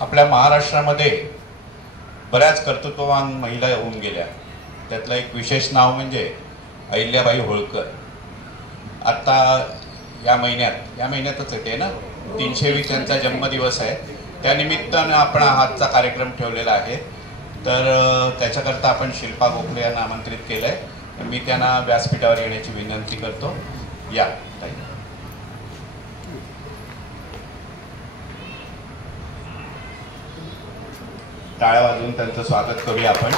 आपल्या महाराष्ट्रामध्ये बऱ्याच कर्तृत्ववान महिला होऊन गेल्या. त्यातलं एक विशेष नाव म्हणजे अहिल्याबाई होळकर. आता या महिन्यातच येते ना, 320 त्यांचा जन्मदिवस आहे. त्यानिमित्तानं आपण आजचा कार्यक्रम ठेवलेला आहे. तर त्याच्याकरता आपण शिल्पा गोखले यांना आमंत्रित केलं आहे. मी त्यांना व्यासपीठावर येण्याची विनंती करतो. या टाळ्या वाजवून त्यांचं स्वागत करूया आपण.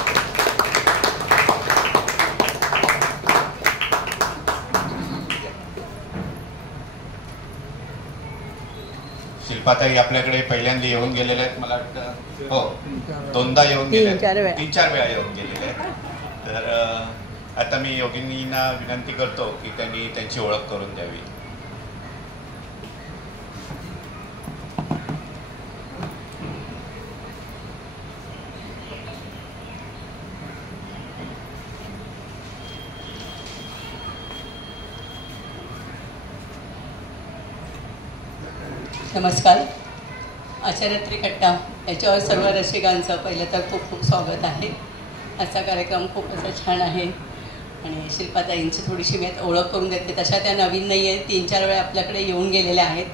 शिल्पाताई आपल्याकडे पहिल्यांदा येऊन गेलेले आहेत, मला वाटतं. हो, दोनदा येऊन गेले, 3-4 वेळा येऊन गेलेले आहेत. तर आता मी योगिनींना विनंती करतो की त्यांनी त्यांची ओळख करून द्यावी. नमस्कार. आचार्य त्रिकट्टा याच्यावर सर्व रसिकांचं पहिलं तर खूप खूप स्वागत आहे. आजचा कार्यक्रम खूप असा छान आहे आणि शिल्पाताईंची थोडीशी मी ओळख करून देते. तशा त्या नवीन नाही आहे, 3-4 वेळा आपल्याकडे येऊन गेलेल्या आहेत.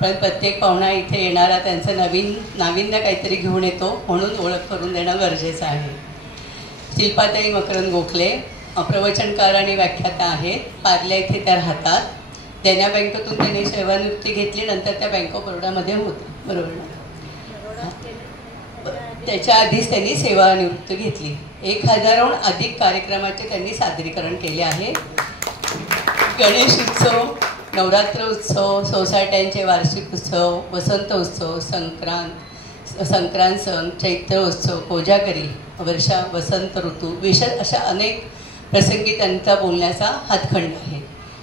पण प्रत्येक पाहुणा इथे येणारा त्यांचं नाविन्य काहीतरी घेऊन येतो, म्हणून ओळख करून देणं गरजेचं आहे. शिल्पाताई मकरंद गोखले प्रवचनकार आणि व्याख्याता आहेत. पार्ल्या इथे त्या राहतात. देना बँकेतून त्यांनी सेवानिवृत्ती घेतली, नंतर त्या बँक ऑफ बरोडामध्ये होते, बरोबर ना? त्याच्या आधीच त्यांनी सेवानिवृत्ती घेतली. 1000हून अधिक कार्यक्रमाचे त्यांनी सादरीकरण केले आहे. गणेश उत्सव, नवरात्र उत्सव, सोसायट्यांचे वार्षिक उत्सव, वसंत उत्सव, संक्रांत सण, चैत्र उत्सव, कोजागरी, वर्षा, वसंत ऋतू, विशेष अशा अनेक प्रसंगी त्यांचा बोलण्याचा हातखंड आहे.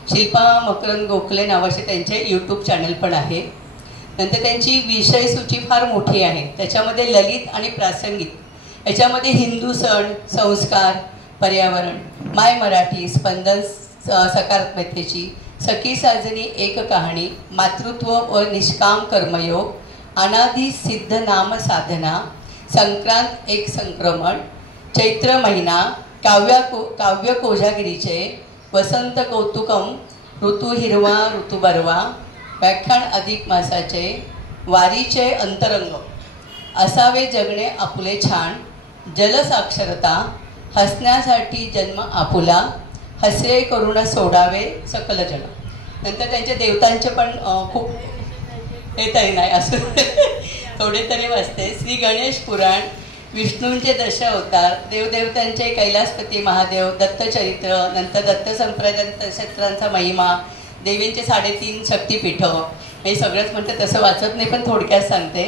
शिल्पा मकरंद गोखले नावाचे त्यांचे यूट्यूब चॅनल पण आहे. नंतर त्यांची विषयसूची फार मोठी आहे. त्याच्यामध्ये ललित आणि प्रासंगिक, याच्यामध्ये हिंदू सण, संस्कार, पर्यावरण, माय मराठी, स्पंदन सकारात्मकतेची, सखी साजनी एक कहाणी, मातृत्व व निष्काम कर्मयोग, अनादि सिद्ध नाम साधना, संक्रांत एक संक्रमण, चैत्र महिना, काव्य कोजागिरीचे, वसंत कौतुकम, ऋतू हिरवा ऋतू बरवा, व्याख्यान अधिक मासाचे, वारीचे अंतरंग, असावे जगणे आपुले छान, जलसाक्षरता, हसण्यासाठी जन्म आपुला, हसरे करुण सोडावे सकल जन. नंतर त्यांच्या देवतांचे पण खूप हे तरी नाही असं थोडे तरी वाचते. श्री गणेश पुराण, विष्णूंचे 10 अवतार, देवदेवतांचे कैलासपती महादेव, दत्तचरित्र, नंतर दत्त संप्रदाय क्षेत्रांचा महिमा, देवींचे 3.5 शक्तिपीठं, हे सगळंच म्हणते तसं वाचत नाही पण थोडक्यात सांगते.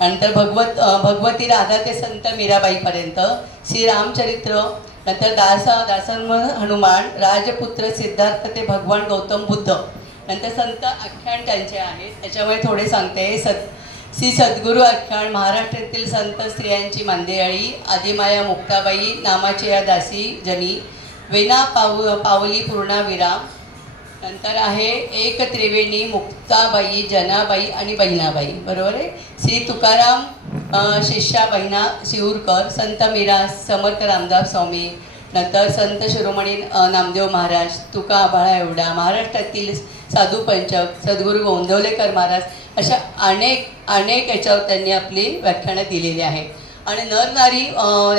नंतर भगवती राधा ते संत मीराबाईपर्यंत, श्रीरामचरित्र, नंतर दासन हनुमान, राजपुत्र सिद्धार्थ ते भगवान गौतम बुद्ध, नंतर संत आख्यान त्यांचे आहेत, त्याच्यामुळे थोडे सांगते. श्री सद्गुरू आख्यान, महाराष्ट्रातील संत स्त्रियांची मांदेयाळी, आदिमाया मुक्ताबाई, नामाची या दासी जनी, वेना पावली पूर्णाविराम, नंतर आहे एक त्रिवेणी, मुक्ताबाई, जनाबाई आणि बहिणाबाई, बरोबर आहे. श्री तुकाराम शिष्या बहिणा शिऊरकर, संत मीरा, समर्थ रामदास स्वामी, नंतर संत शिरोमणी नामदेव महाराज, तुका आभाळा एवढा, महाराष्ट्रातील साधू पंचक, सद्गुरू गोंदवलेकर महाराज, अशा अनेक याच्यावर त्यांनी आपली व्याख्यानं दिलेली आहेत. आणि नरनारी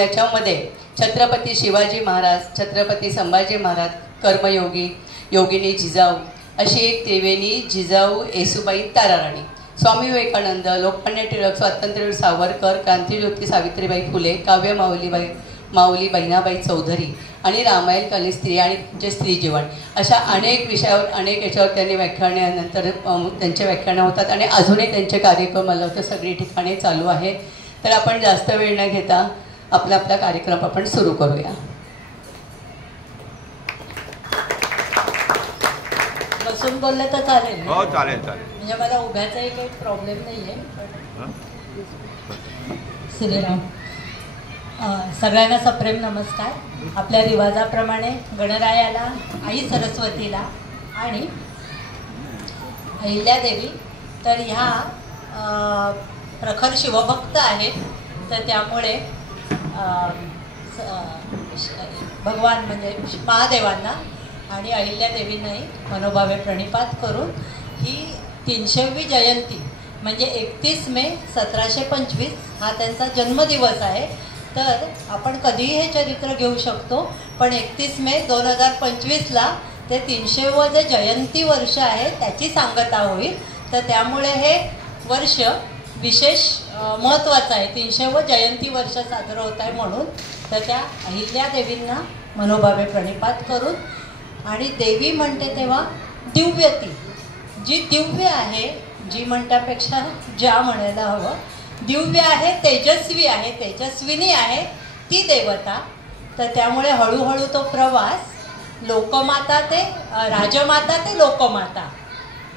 याच्यामध्ये छत्रपती शिवाजी महाराज, छत्रपती संभाजी महाराज, कर्मयोगी, योगिनी जिजाऊ, अशी एक त्रिवेणी, जिजाऊ येसुबाई ताराराणी, स्वामी विवेकानंद, लोकमान्य टिळक, स्वातंत्र्यवीर सावरकर, क्रांतिज्योती सावित्रीबाई फुले, काव्य माऊली बहिणाबाई चौधरी आणि रामायणकालीन स्त्री आणि जे स्त्रीजीवन, अशा अनेक विषयावर अनेक याच्यावर त्यांनी व्याख्याने, नंतर त्यांचे व्याख्यानं होतात आणि अजूनही त्यांचे कार्यक्रम मला होतं सगळी ठिकाणी चालू आहे. तर आपण जास्त वेळ न घेता आपला कार्यक्रम आपण सुरू करूया. बसून बोललं तर चालेल? हो चालेल चालेल. म्हणजे मला उभ्याचाही काही प्रॉब्लेम नाही आहे. श्रीराम. सगळ्यांना सप्रेम नमस्कार. आपल्या रिवाजाप्रमाणे गणरायाला, आई सरस्वतीला आणि अहिल्यादेवी, तर ह्या प्रखर शिवभक्त आहेत, तर त्यामुळे भगवान म्हणजे महादेवांना आणि अहिल्यादेवींनाही मनोभावे प्रणिपात करून ही 300वी जयंती म्हणजे 31 मे 1725 हा त्यांचा जन्मदिवस आहे. तर आपण कधीही हे चरित्र घेऊ शकतो, पण 31 मे 2025ला ते 300वं जे जयंती वर्ष आहे त्याची सांगता होईल. तर त्यामुळे हे वर्ष विशेष महत्त्वाचं आहे, 300वं जयंती वर्ष साजरं होत आहे म्हणून. तर त्या अहिल्यादेवींना मनोभावे प्रणिपात करून आणि देवी म्हणते तेव्हा दिव्यती, जी दिव्य आहे, जी म्हणण्यापेक्षा ज्या म्हणायला हवं, दिव्य आहे, तेजस्वी आहे, तेजस्विनी आहे ती देवता. तर त्यामुळे हळूहळू तो प्रवास लोकमाता ते राजमाता ते लोकमाता,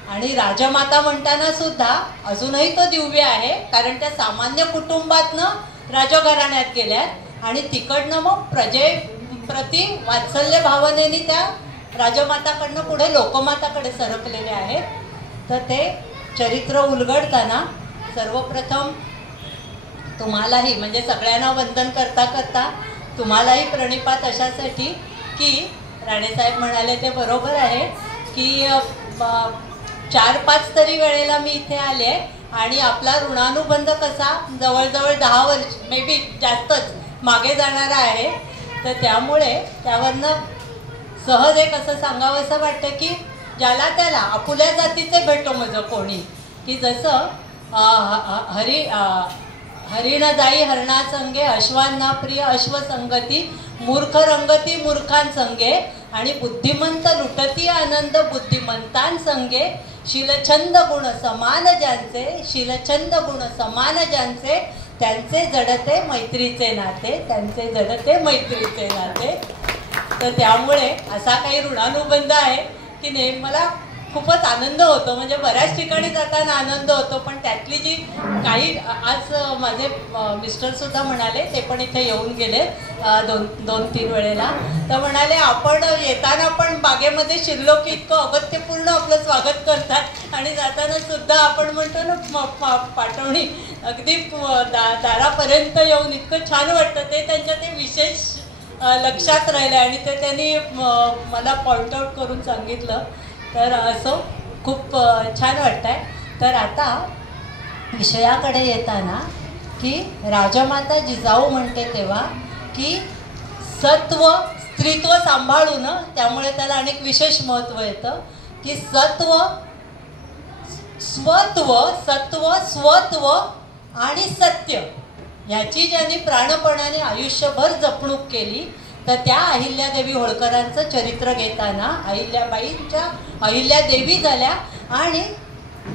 आणि राजमाता म्हणताना सुद्धा अजूनही तो दिव्य आहे, कारण त्या सामान्य कुटुंबातनं राजघराण्यात गेल्यात आणि तिकडनं मग प्रजेप्रती वात्सल्य भावनेने त्या राजमाताकडनं पुढे लोकमाताकडे सरकलेले आहेत. तर ते चरित्र उलगडताना सर्वप्रथम तुम्हालाही म्हणजे सगळ्यांना वंदन करता करता तुम्हालाही प्रणिपात अशासाठी की राणेसाहेब म्हणाले ते बरोबर आहे की 4-5 तरी वेळेला मी इथे आले आणि आपला ऋणानुबंध कसा जवळजवळ 10 वर्ष मे बी जास्तच मागे जाणारा आहे. तर त्यामुळे त्यावरनं सहज एक असं सांगावं असं वाटतं की ज्याला त्याला आपुल्या जातीचे भेटो मज कोणी, की जसं हरिण जाई हरणा संगे, अश्वांना प्रिय अश्वसंगती, मूर्ख रंगती मूर्खांसंगे, आणि बुद्धिमंत लुटती आनंद बुद्धिमंतां संगे, शीलछंद गुण समान ज्यांचे, शीलछंद गुण समान ज्यांचे, त्यांचे जडते मैत्रीचे नाते, त्यांचे जडते मैत्रीचे नाते. तर त्यामुळे असा काही ऋणानुबंध आहे की नेहमी मला खूपच आनंद होतो, म्हणजे बऱ्याच ठिकाणी जाताना आनंद होतो, पण त्यातली जी काही आज माझे मिस्टरसुद्धा म्हणाले, ते पण इथे येऊन गेले 2-3 वेळेला, तर म्हणाले आपण येताना पण बागेमध्ये शिरलो की इतकं अगत्यपूर्ण आपलं स्वागत करतात आणि जाताना सुद्धा आपण म्हणतो ना पाठवणी अगदी दारापर्यंत येऊन इतकं छान वाटतं. ते त्यांच्या ते विशेष लक्षात राहिले आणि ते त्यांनी मला पॉइंट आउट करून सांगितलं. तर असं खूप छान वाटतं आहे. तर आता विषयाकडे येताना की राजमाता जिजाऊ म्हणते तेव्हा की सत्व स्त्रीत्व सांभाळून, त्यामुळे त्याला अनेक विशेष महत्त्व येतं की सत्व स्वत्व, सत्व स्वत्व आणि सत्य ह्याची ज्यांनी प्राणपणाने आयुष्यभर जपणूक केली, तर त्या अहिल्यादेवी होळकरांचं चरित्र घेताना अहिल्याबाईंच्या अहिल्यादेवी झाल्या आणि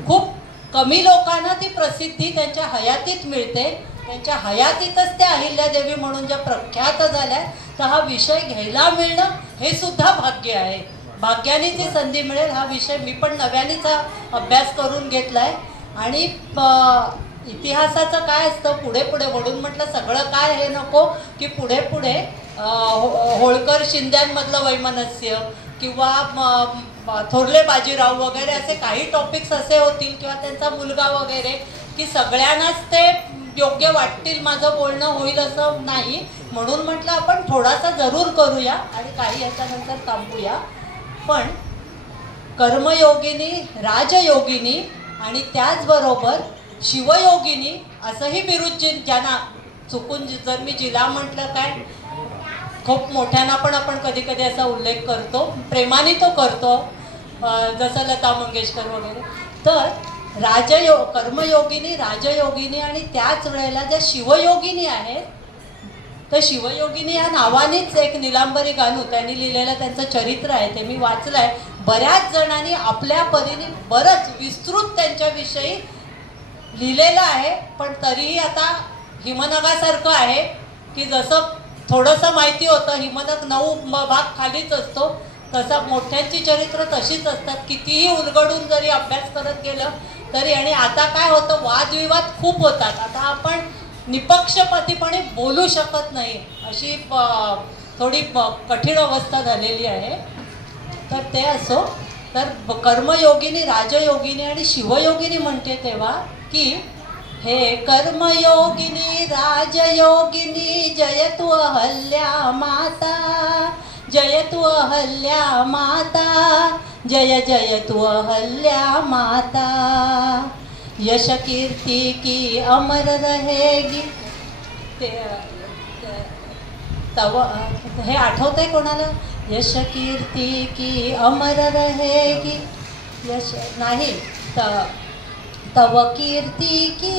खूप कमी लोकांना ती प्रसिद्धी त्यांच्या हयातीत मिळते. त्यांच्या हयातीतच त्या अहिल्यादेवी म्हणून ज्या प्रख्यात झाल्या, तर हा विषय घ्यायला मिळणं हे सुद्धा भाग्य आहे. भाग्याने ती संधी मिळेल. हा विषय मी पण नव्यानेच अभ्यास करून घेतला आहे आणि इतिहासाचं काय असतं पुढे पुढे म्हणून म्हटलं सगळं काय हे नको की पुढे पुढे होळकर शिंद्यांमधलं वैमनस्य किंवा थोरले बाजीराव वगैरे असे काही टॉपिक्स असे होतील किंवा त्यांचा मुलगा वगैरे की सगळ्यांनाच ते योग्य वाटतील, माझं बोलणं होईल असं नाही. म्हणून म्हटलं आपण थोडासा जरूर करूया आणि काही ह्याच्यानंतर थांबूया. पण कर्मयोगिनी, राजयोगिनी आणि त्याचबरोबर शिवयोगिनी असंही बिरुद ज्यांना चुकून जर मी जिला म्हटलं काय खूप मोठ्यांना पण आपण कधी कधी असा उल्लेख करतो, प्रेमाने तो करतो, जसं लता मंगेशकर वगैरे. तर कर्मयोगिनी, राजयोगिनी आणि त्याच वेळेला ज्या शिवयोगिनी आहेत, तर शिवयोगिनी या नावानेच एक निलांबरी गानू त्यांनी लिहिलेलं त्यांचं चरित्र आहे, ते मी वाचलं आहे. बऱ्याच जणांनी आपल्या परीने बरंच विस्तृत त्यांच्याविषयी लिहिलेलं आहे, पण तरीही आता हिमनगासारखं आहे की जसं थोडंसं माहिती होतं, हिमनग 9 भाग खालीच असतो, तसं मोठ्यांची चरित्र तशीच असतात. कितीही उलगडून जरी अभ्यास करत गेलं तरी. आणि आता काय होतं, वादविवाद खूप होतात. आता आपण निपक्षपातीपणे बोलू शकत नाही, अशी थोडी कठीण अवस्था झालेली आहे. तर ते असो. तर कर्मयोगिनी, राजयोगिनी आणि शिवयोगिनी म्हणते तेव्हा की हे कर्मयोगिनी राजयोगिनी जय तू अहल्या माता, जय तू अहल्या माता, जय जय तू अहल्या माता। यश कीर्ति की अमर रहेगी तव, हे आठवतंय कोणाला? यश कीर्ति की अमर रहेगी, यश नाही तव कीर्ति की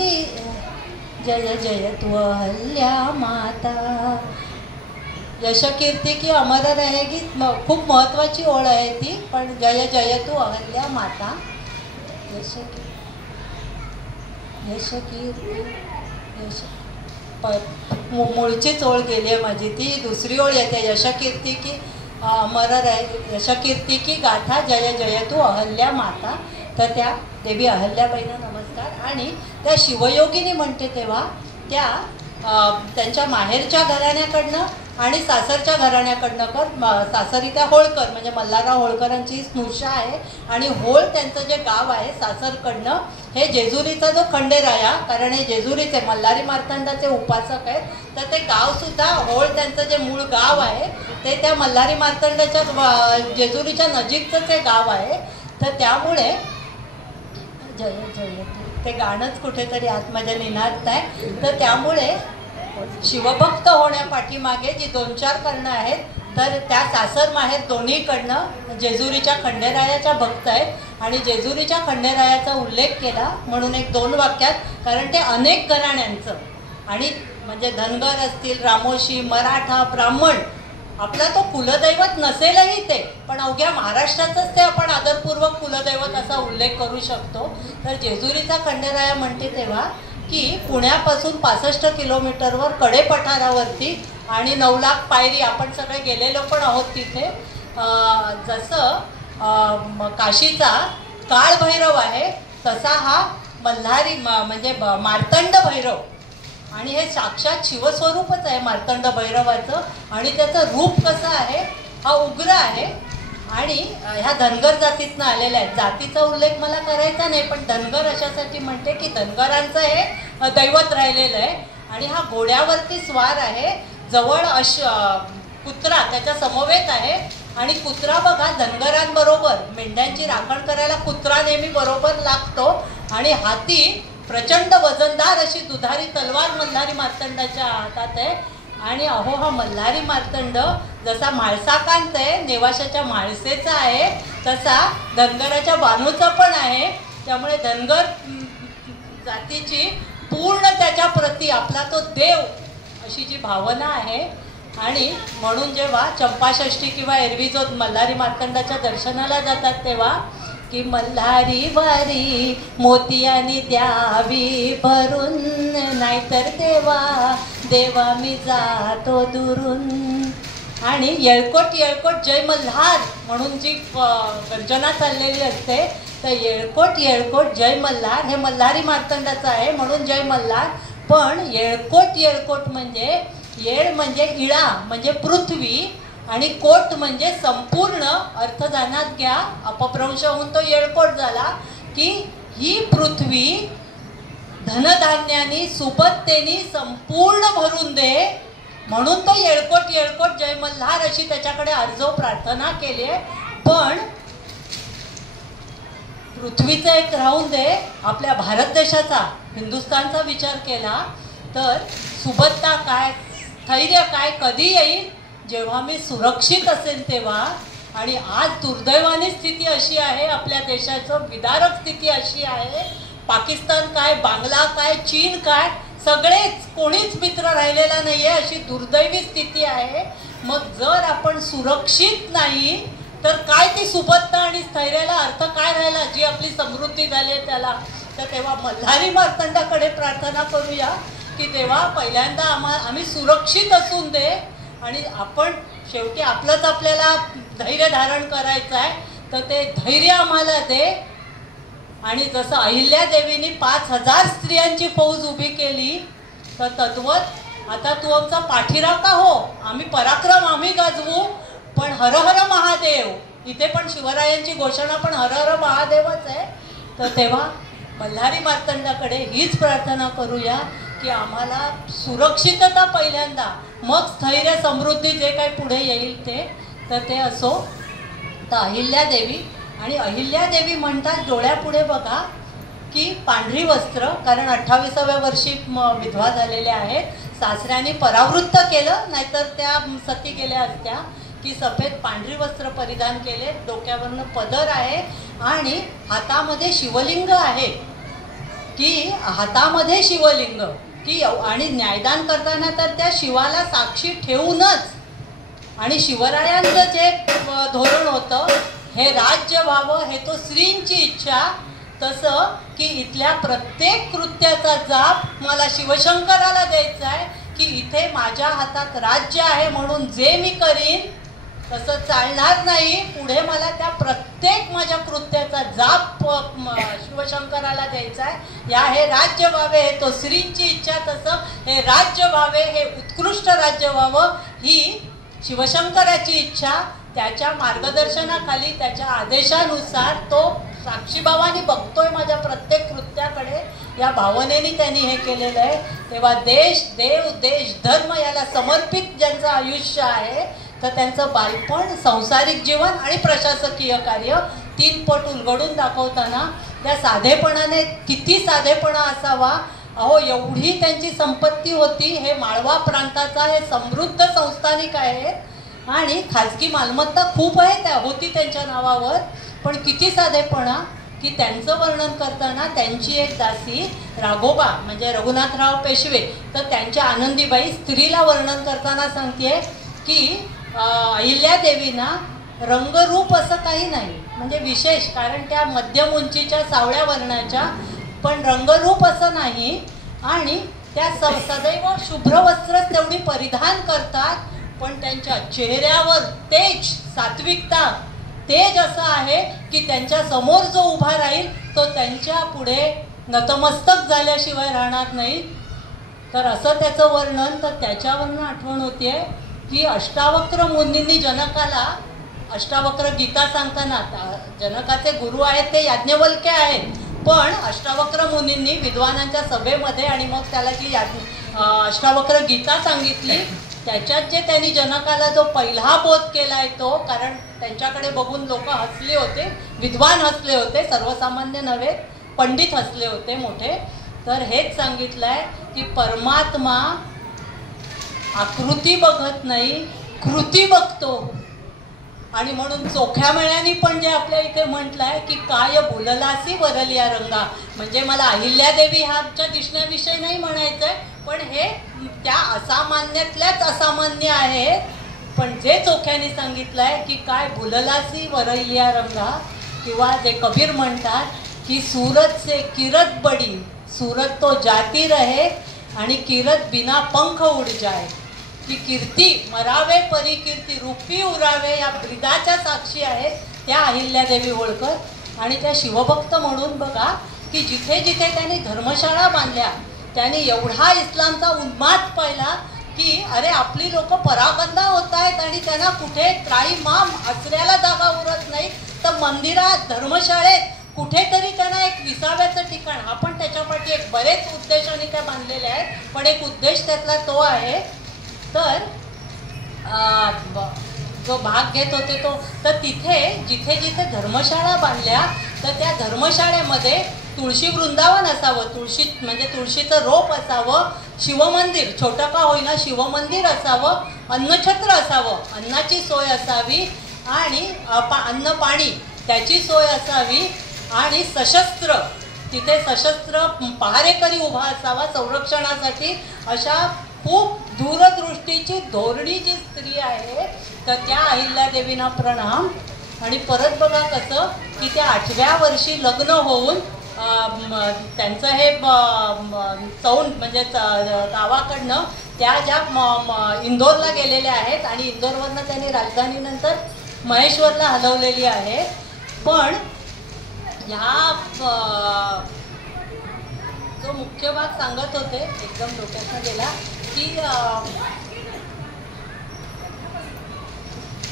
जय जय तू अहल्या माता। यश कीर्ति की अमर रहेगी खूप महत्वाची ओळ आहे ती, पण जय जय तू अहल्या माता। यश कीर्ती यश मूळचीच ओळ गेली आहे माझी, ती दुसरी ओळ येते यश कीर्ती की अमर रहे, यश कीर्ती की गाथा जय जय तू अहल्या माता। तर त्या देवी अहल्याबाईंना नमस्कार। आणि त्या शिवयोगिनी म्हणते तेव्हा त्या त्यांच्या माहेरच्या घराण्याकडनं आणि सासरच्या घराण्याकडनं सासरी त्या होळकर म्हणजे मल्हारराव होळकरांची स्नुषा आहे, आणि होळ त्यांचं जे गाव आहे सासरकडनं हे जेजुरीचा जो खंडेराया, कारण हे जेजुरीचे मल्हारी मार्तंडाचे उपासक आहेत, तर ते गावसुद्धा होळ त्यांचं जे मूळ गाव आहे ते त्या मल्हारी मार्तंडाच्या जेजुरीच्या नजीकचंच हे गाव आहे। तर त्यामुळे जय जय ते गाणंच कुठेतरी आतमध्ये निनादत आहे। तर त्यामुळे शिवभक्त होण्यापाठीमागे जी 2-4 कारणं आहेत, तर त्या सासर माहेर दोन्हीकडनं जेजुरीच्या खंडेरायाच्या भक्त आहेत, आणि जेजुरीच्या खंडेरायाचा उल्लेख केला म्हणून 1-2 वाक्यात, कारण ते अनेक घराण्यांचं आणि म्हणजे धनगर असतील, रामोशी, मराठा, ब्राह्मण, आपला तो कुलदैवत नसेलही ते, पण अवघ्या महाराष्ट्राचंच ते आपण आदरपूर्वक कुलदैवत असा उल्लेख करू शकतो। तर जेजुरीचा खंडेराया म्हणते तेव्हा की पुण्यापासून 65 किलोमीटरवर कडे पठारावरती आणि 9 लाख पायरी, आपण सगळे गेलेलो पण आहोत तिथे, जसं काशीचा काळभैरव आहे तसा हा मल्हारी म्हणजे मार्तंड भैरव, आणि हे साक्षात शिवस्वरूपच आहे मार्तंड भैरवाचं, आणि त्याचं रूप कसं आहे, हा उग्र आहे, आणि ह्या धनगर जातीतनं आलेल्या आहेत। जातीचा उल्लेख मला करायचा नाही, पण धनगर अशासाठी म्हणते की धनगरांचं हे दैवत राहिलेलं आहे, आणि हा घोड्यावरती स्वार आहे, जवळ कुत्रा त्याच्या समवेत आहे, आणि कुत्रा बघा धनगरांबरोबर मेंढ्यांची राखण करायला कुत्रा नेहमी बरोबर लागतो, आणि हाती प्रचंड वजनदार अशी दुधारी तलवार मल्हारी मार्तंडाच्या हातात आहे। आणि अहो हा मल्हारी मार्तंड जसा म्हाळसाकांत आहे, नेवाशाच्या म्हाळसेचा आहे, तसा धनगराच्या बानूचा पण आहे। त्यामुळे धनगर जातीची पूर्ण त्याच्या प्रती आपला तो देव अशी जी भावना आहे, आणि म्हणून जेव्हा चंपाषष्ठी किंवा एरवी जो मल्हारी मार्तंडाच्या दर्शनाला जातात तेव्हा की मल्हारी वारी मोतियानी द्यावी भरून, नाहीतर देवा देवा मी जातो दुरून, आणि येळकोट येळकोट जय मल्हार म्हणून जी गर्जना चाललेली असते, तर येळकोट येळकोट जय मल्हार हे मल्हारी मार्तंडाचं आहे म्हणून जय मल्हार। पण येळकोट येळकोट म्हणजे येळ म्हणजे इळा म्हणजे पृथ्वी, आणि कोट म्हणजे संपूर्ण, अर्थ ध्यानात घ्या, अपभ्रंश होऊन तो येळकोट झाला की ही पृथ्वी धनधान्यानी सुबत्तेनी संपूर्ण भरून दे, म्हणून तो येळकोट येळकोट जय मल्हार अशी त्याच्याकडे अर्जो प्रार्थना केली आहे। पण पृथ्वीचं एक राहून दे, आपल्या भारत देशाचा हिंदुस्थानचा विचार केला तर सुबत्ता काय, स्थैर्य काय कधी येईल, जेव्हा मी सुरक्षित असेल तेव्हा। आणि आज दुर्दैवानी स्थिती अशी आहे, आपल्या देशाचं विदारक स्थिती अशी आहे, पाकिस्तान काय, बांगला काय, चीन काय, सगळेच कोणीच मित्र राहिलेला नाही आहे, अशी दुर्दैवी स्थिती आहे। मग जर आपण सुरक्षित नाही तर काय ती सुबत्ता आणि स्थैर्याला अर्थ काय राहिला, जी आपली समृद्धी झाली आहे त्याला। तर तेव्हा मल्हारी मार्तंडाकडे प्रार्थना करूया की तेव्हा पहिल्यांदा आम्ही सुरक्षित असून दे, आणि आपण शेवटी आपलंच आपल्याला धैर्य धारण करायचं आहे, तर ते धैर्य आम्हाला दे। आणि जसं अहिल्यादेवींनी 5000 स्त्रियांची फौज उभी केली, तर तद्वत आता तू आमचा पाठीराव का हो, आम्ही पराक्रम आम्ही गाजवू, पण हर हर महादेव, इथे पण शिवरायांची घोषणा पण हर हर महादेवच आहे। तर तेव्हा मल्हारी मार्तंडाकडे हीच प्रार्थना करूया की आम्हाला सुरक्षितता पहिल्यांदा, मग स्थैर्य समृद्धी जे काही पुढे येईल तर ते असो. तर अहिल्यादेवी, आणि अहिल्यादेवी म्हणतात डोळ्यापुढे बघा की पांढरी वस्त्र, कारण 28व्या वर्षी विधवा झालेल्या आहेत, सासऱ्याने परावृत्त केलं, नाहीतर त्या सती गेल्या असत्या, की सफेद पांढरी वस्त्र परिधान केले, डोक्यावरनं पदर आहे आणि हातामध्ये शिवलिंग आहे, की हातामध्ये शिवलिंग की आणि न्यायदान करताना तर त्या शिवाला साक्षी ठेवूनच. आणि शिवरायांचं जे धोरण होतं, हे राज्य व्हावं, हे तो श्रींची इच्छा, तसं की इथल्या प्रत्येक कृत्याचा जाप मला शिवशंकराला द्यायचा आहे, की इथे माझ्या हातात राज्य आहे म्हणून जे मी करीन तसं चालणार नाही, पुढे मला त्या प्रत्येक माझ्या कृत्याचा जाप शिवशंकराला द्यायचा आहे. हे राज्य व्हावे, हे तो श्रींची इच्छा, तसं हे राज्य व्हावे, हे उत्कृष्ट राज्य व्हावं ही शिवशंकराची इच्छा. त्याच्या मार्गदर्शनाखाली, त्याच्या आदेशानुसार तो साक्षीभावाने बघतोय माझ्या प्रत्येक कृत्याकडे, या भावनेने त्यांनी हे केलेलं आहे. तेव्हा देश, देव, देश, धर्म याला समर्पित ज्यांचं आयुष्य आहे, तर त्यांचं बालपण, सांसारिक जीवन आणि प्रशासकीय कार्य 3 पट उलगडून दाखवताना त्या साधेपणाने, किती साधेपणा असावा. अहो, एवढी त्यांची संपत्ती होती. हे माळवा प्रांताचा हे समृद्ध संस्थानिक आहेत आणि खाजगी मालमत्ता खूप आहे त्या होती त्यांच्या नावावर, पण किती साधेपणा, की त्यांचं वर्णन करताना त्यांची एक दासी राघोबा म्हणजे रघुनाथराव पेशवे, तर त्यांच्या आनंदीबाई स्त्रीला वर्णन करताना सांगते की अहिल्यादेवींना रंगरूप असं काही नाही, म्हणजे विशेष, कारण त्या मध्यम उंचीच्या सावळ्या वर्णाच्या, पण रंगरूप असं नाही. आणि त्या सदैव शुभ्र वस्त्रच तेवढी परिधान करतात, पण त्यांच्या चेहऱ्यावर तेज, सात्विकता, तेज असं आहे की त्यांच्या समोर जो उभा राहील तो त्यांच्या पुढे नतमस्तक झाल्याशिवाय राहणार नाही. तर असं त्याचं वर्णन. तर त्याच्यावरनं आठवण होते की अष्टावक्र मुनींनी जनकाला अष्टावक्र गीता सांगताना, जनकाचे गुरु आहेत ते याज्ञवल्क्य आहेत, पण अष्टावक्र मुनींनी विद्वानांच्या सभेमध्ये आणि मग त्याला जी अष्टावक्र गीता सांगितली, त्याच्यात जे त्यांनी जनकाला जो पहिला बोध केला आहे तो, कारण त्यांच्याकडे बघून लोक हसले होते, विद्वान हसले होते, सर्वसामान्य नव्हे, पंडित हसले होते मोठे. तर हेच सांगितलं आहे की परमात्मा आकृती बघत नाही, कृती बघतो. आणि म्हणून चोख्या मेळ्यानी पण जे आपल्या इथे म्हटलं आहे की काय बोललासी वरलिया रंगा, म्हणजे मला अहिल्यादेवी ह्याच्या दिसण्याविषयी नाही म्हणायचं आहे, पण हे त्या असामान्यातल्याच असामान्य आहे. पण जे चोख्याने सांगितलं आहे की काय बोललासी वरलिया रंगा, किंवा जे कबीर म्हणतात की सूरत से किरत बडी, सूरत तो जाती रहे आणि किरत बिना पंख उड जाए, की कीर्ती मरावे परी कीर्ती रूपी उरावे, या ब्रिदाच्या साक्षी आहेत त्या अहिल्यादेवी होळकर. आणि त्या शिवभक्त म्हणून बघा की जिथे जिथे त्यांनी धर्मशाळा बांधल्या, त्यांनी एवढा इस्लामचा उन्माद पाहिला की अरे आपली लोक परागंदा होत आहेत आणि त्यांना कुठे त्राईमाम आचऱ्याला जागा उरत नाही, तर मंदिरात, धर्मशाळेत कुठेतरी त्यांना एक विसाव्याचं ठिकाण, आपण त्याच्यापाठी एक बरेच उद्देशाने त्या बांधलेले आहेत, पण एक उद्देश त्यातला तो आहे. तर जो भाग घेत होते तो, तर तिथे जिथे जिथे धर्मशाळा बांधल्या, तर त्या धर्मशाळेमध्ये तुळशी वृंदावन असावं, तुळशी म्हणजे तुळशीचं रोप असावं, शिवमंदिर छोटं का होईना शिवमंदिर असावं, अन्नछत्र असावं, अन्नाची सोय असावी, आणि अन्न पाणी त्याची सोय असावी, आणि सशस्त्र तिथे सशस्त्र पहारेकरी उभा असावा संरक्षणासाठी. अशा खूप दूरदृष्टीची धोरणी जी स्त्री आहे, तर त्या अहिल्यादेवींना प्रणाम. आणि परत बघा कसं की त्या 8व्या वर्षी लग्न होऊन त्यांचं हे चौंड म्हणजे गावाकडनं त्या ज्या इंदोरला गेलेल्या आहेत, आणि इंदोरवरनं त्यांनी राजधानीनंतर महेश्वरला हलवलेली आहे. पण ह्या जो मुख्य भाग सांगत होते, एकदम डोक्यातनं गेला, की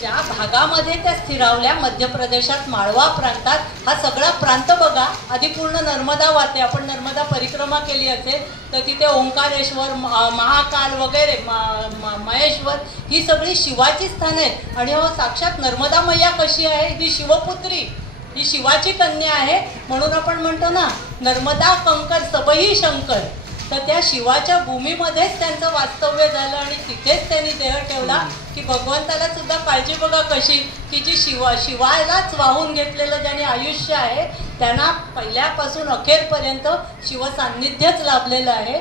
ज्या भागामध्ये त्या स्थिरावल्या, मध्य प्रदेशात माळवा प्रांतात, हा सगळा प्रांत बघा, आधी पूर्ण नर्मदा वाहते. आपण नर्मदा परिक्रमा केली असेल तर तिथे ओंकारेश्वर, महाकाल वगैरे, महेश्वर, ही सगळी शिवाची स्थानं आहेत. आणि हो साक्षात नर्मदा मैया कशी आहे, ही शिवपुत्री, ही शिवाची कन्या आहे. म्हणून आपण म्हणतो ना, नर्मदा कंकर सबही शंकर. तर त्या शिवाच्या भूमीमध्येच त्यांचं वास्तव्य झालं आणि तिथेच त्यांनी देह ठेवला. की भगवंताला सुद्धा काळजी बघा कशी, की जी शिवालाच वाहून घेतलेलं ज्याने आयुष्य आहे त्यांना पहिल्यापासून अखेरपर्यंत शिवसान्निध्यच लाभलेलं आहे.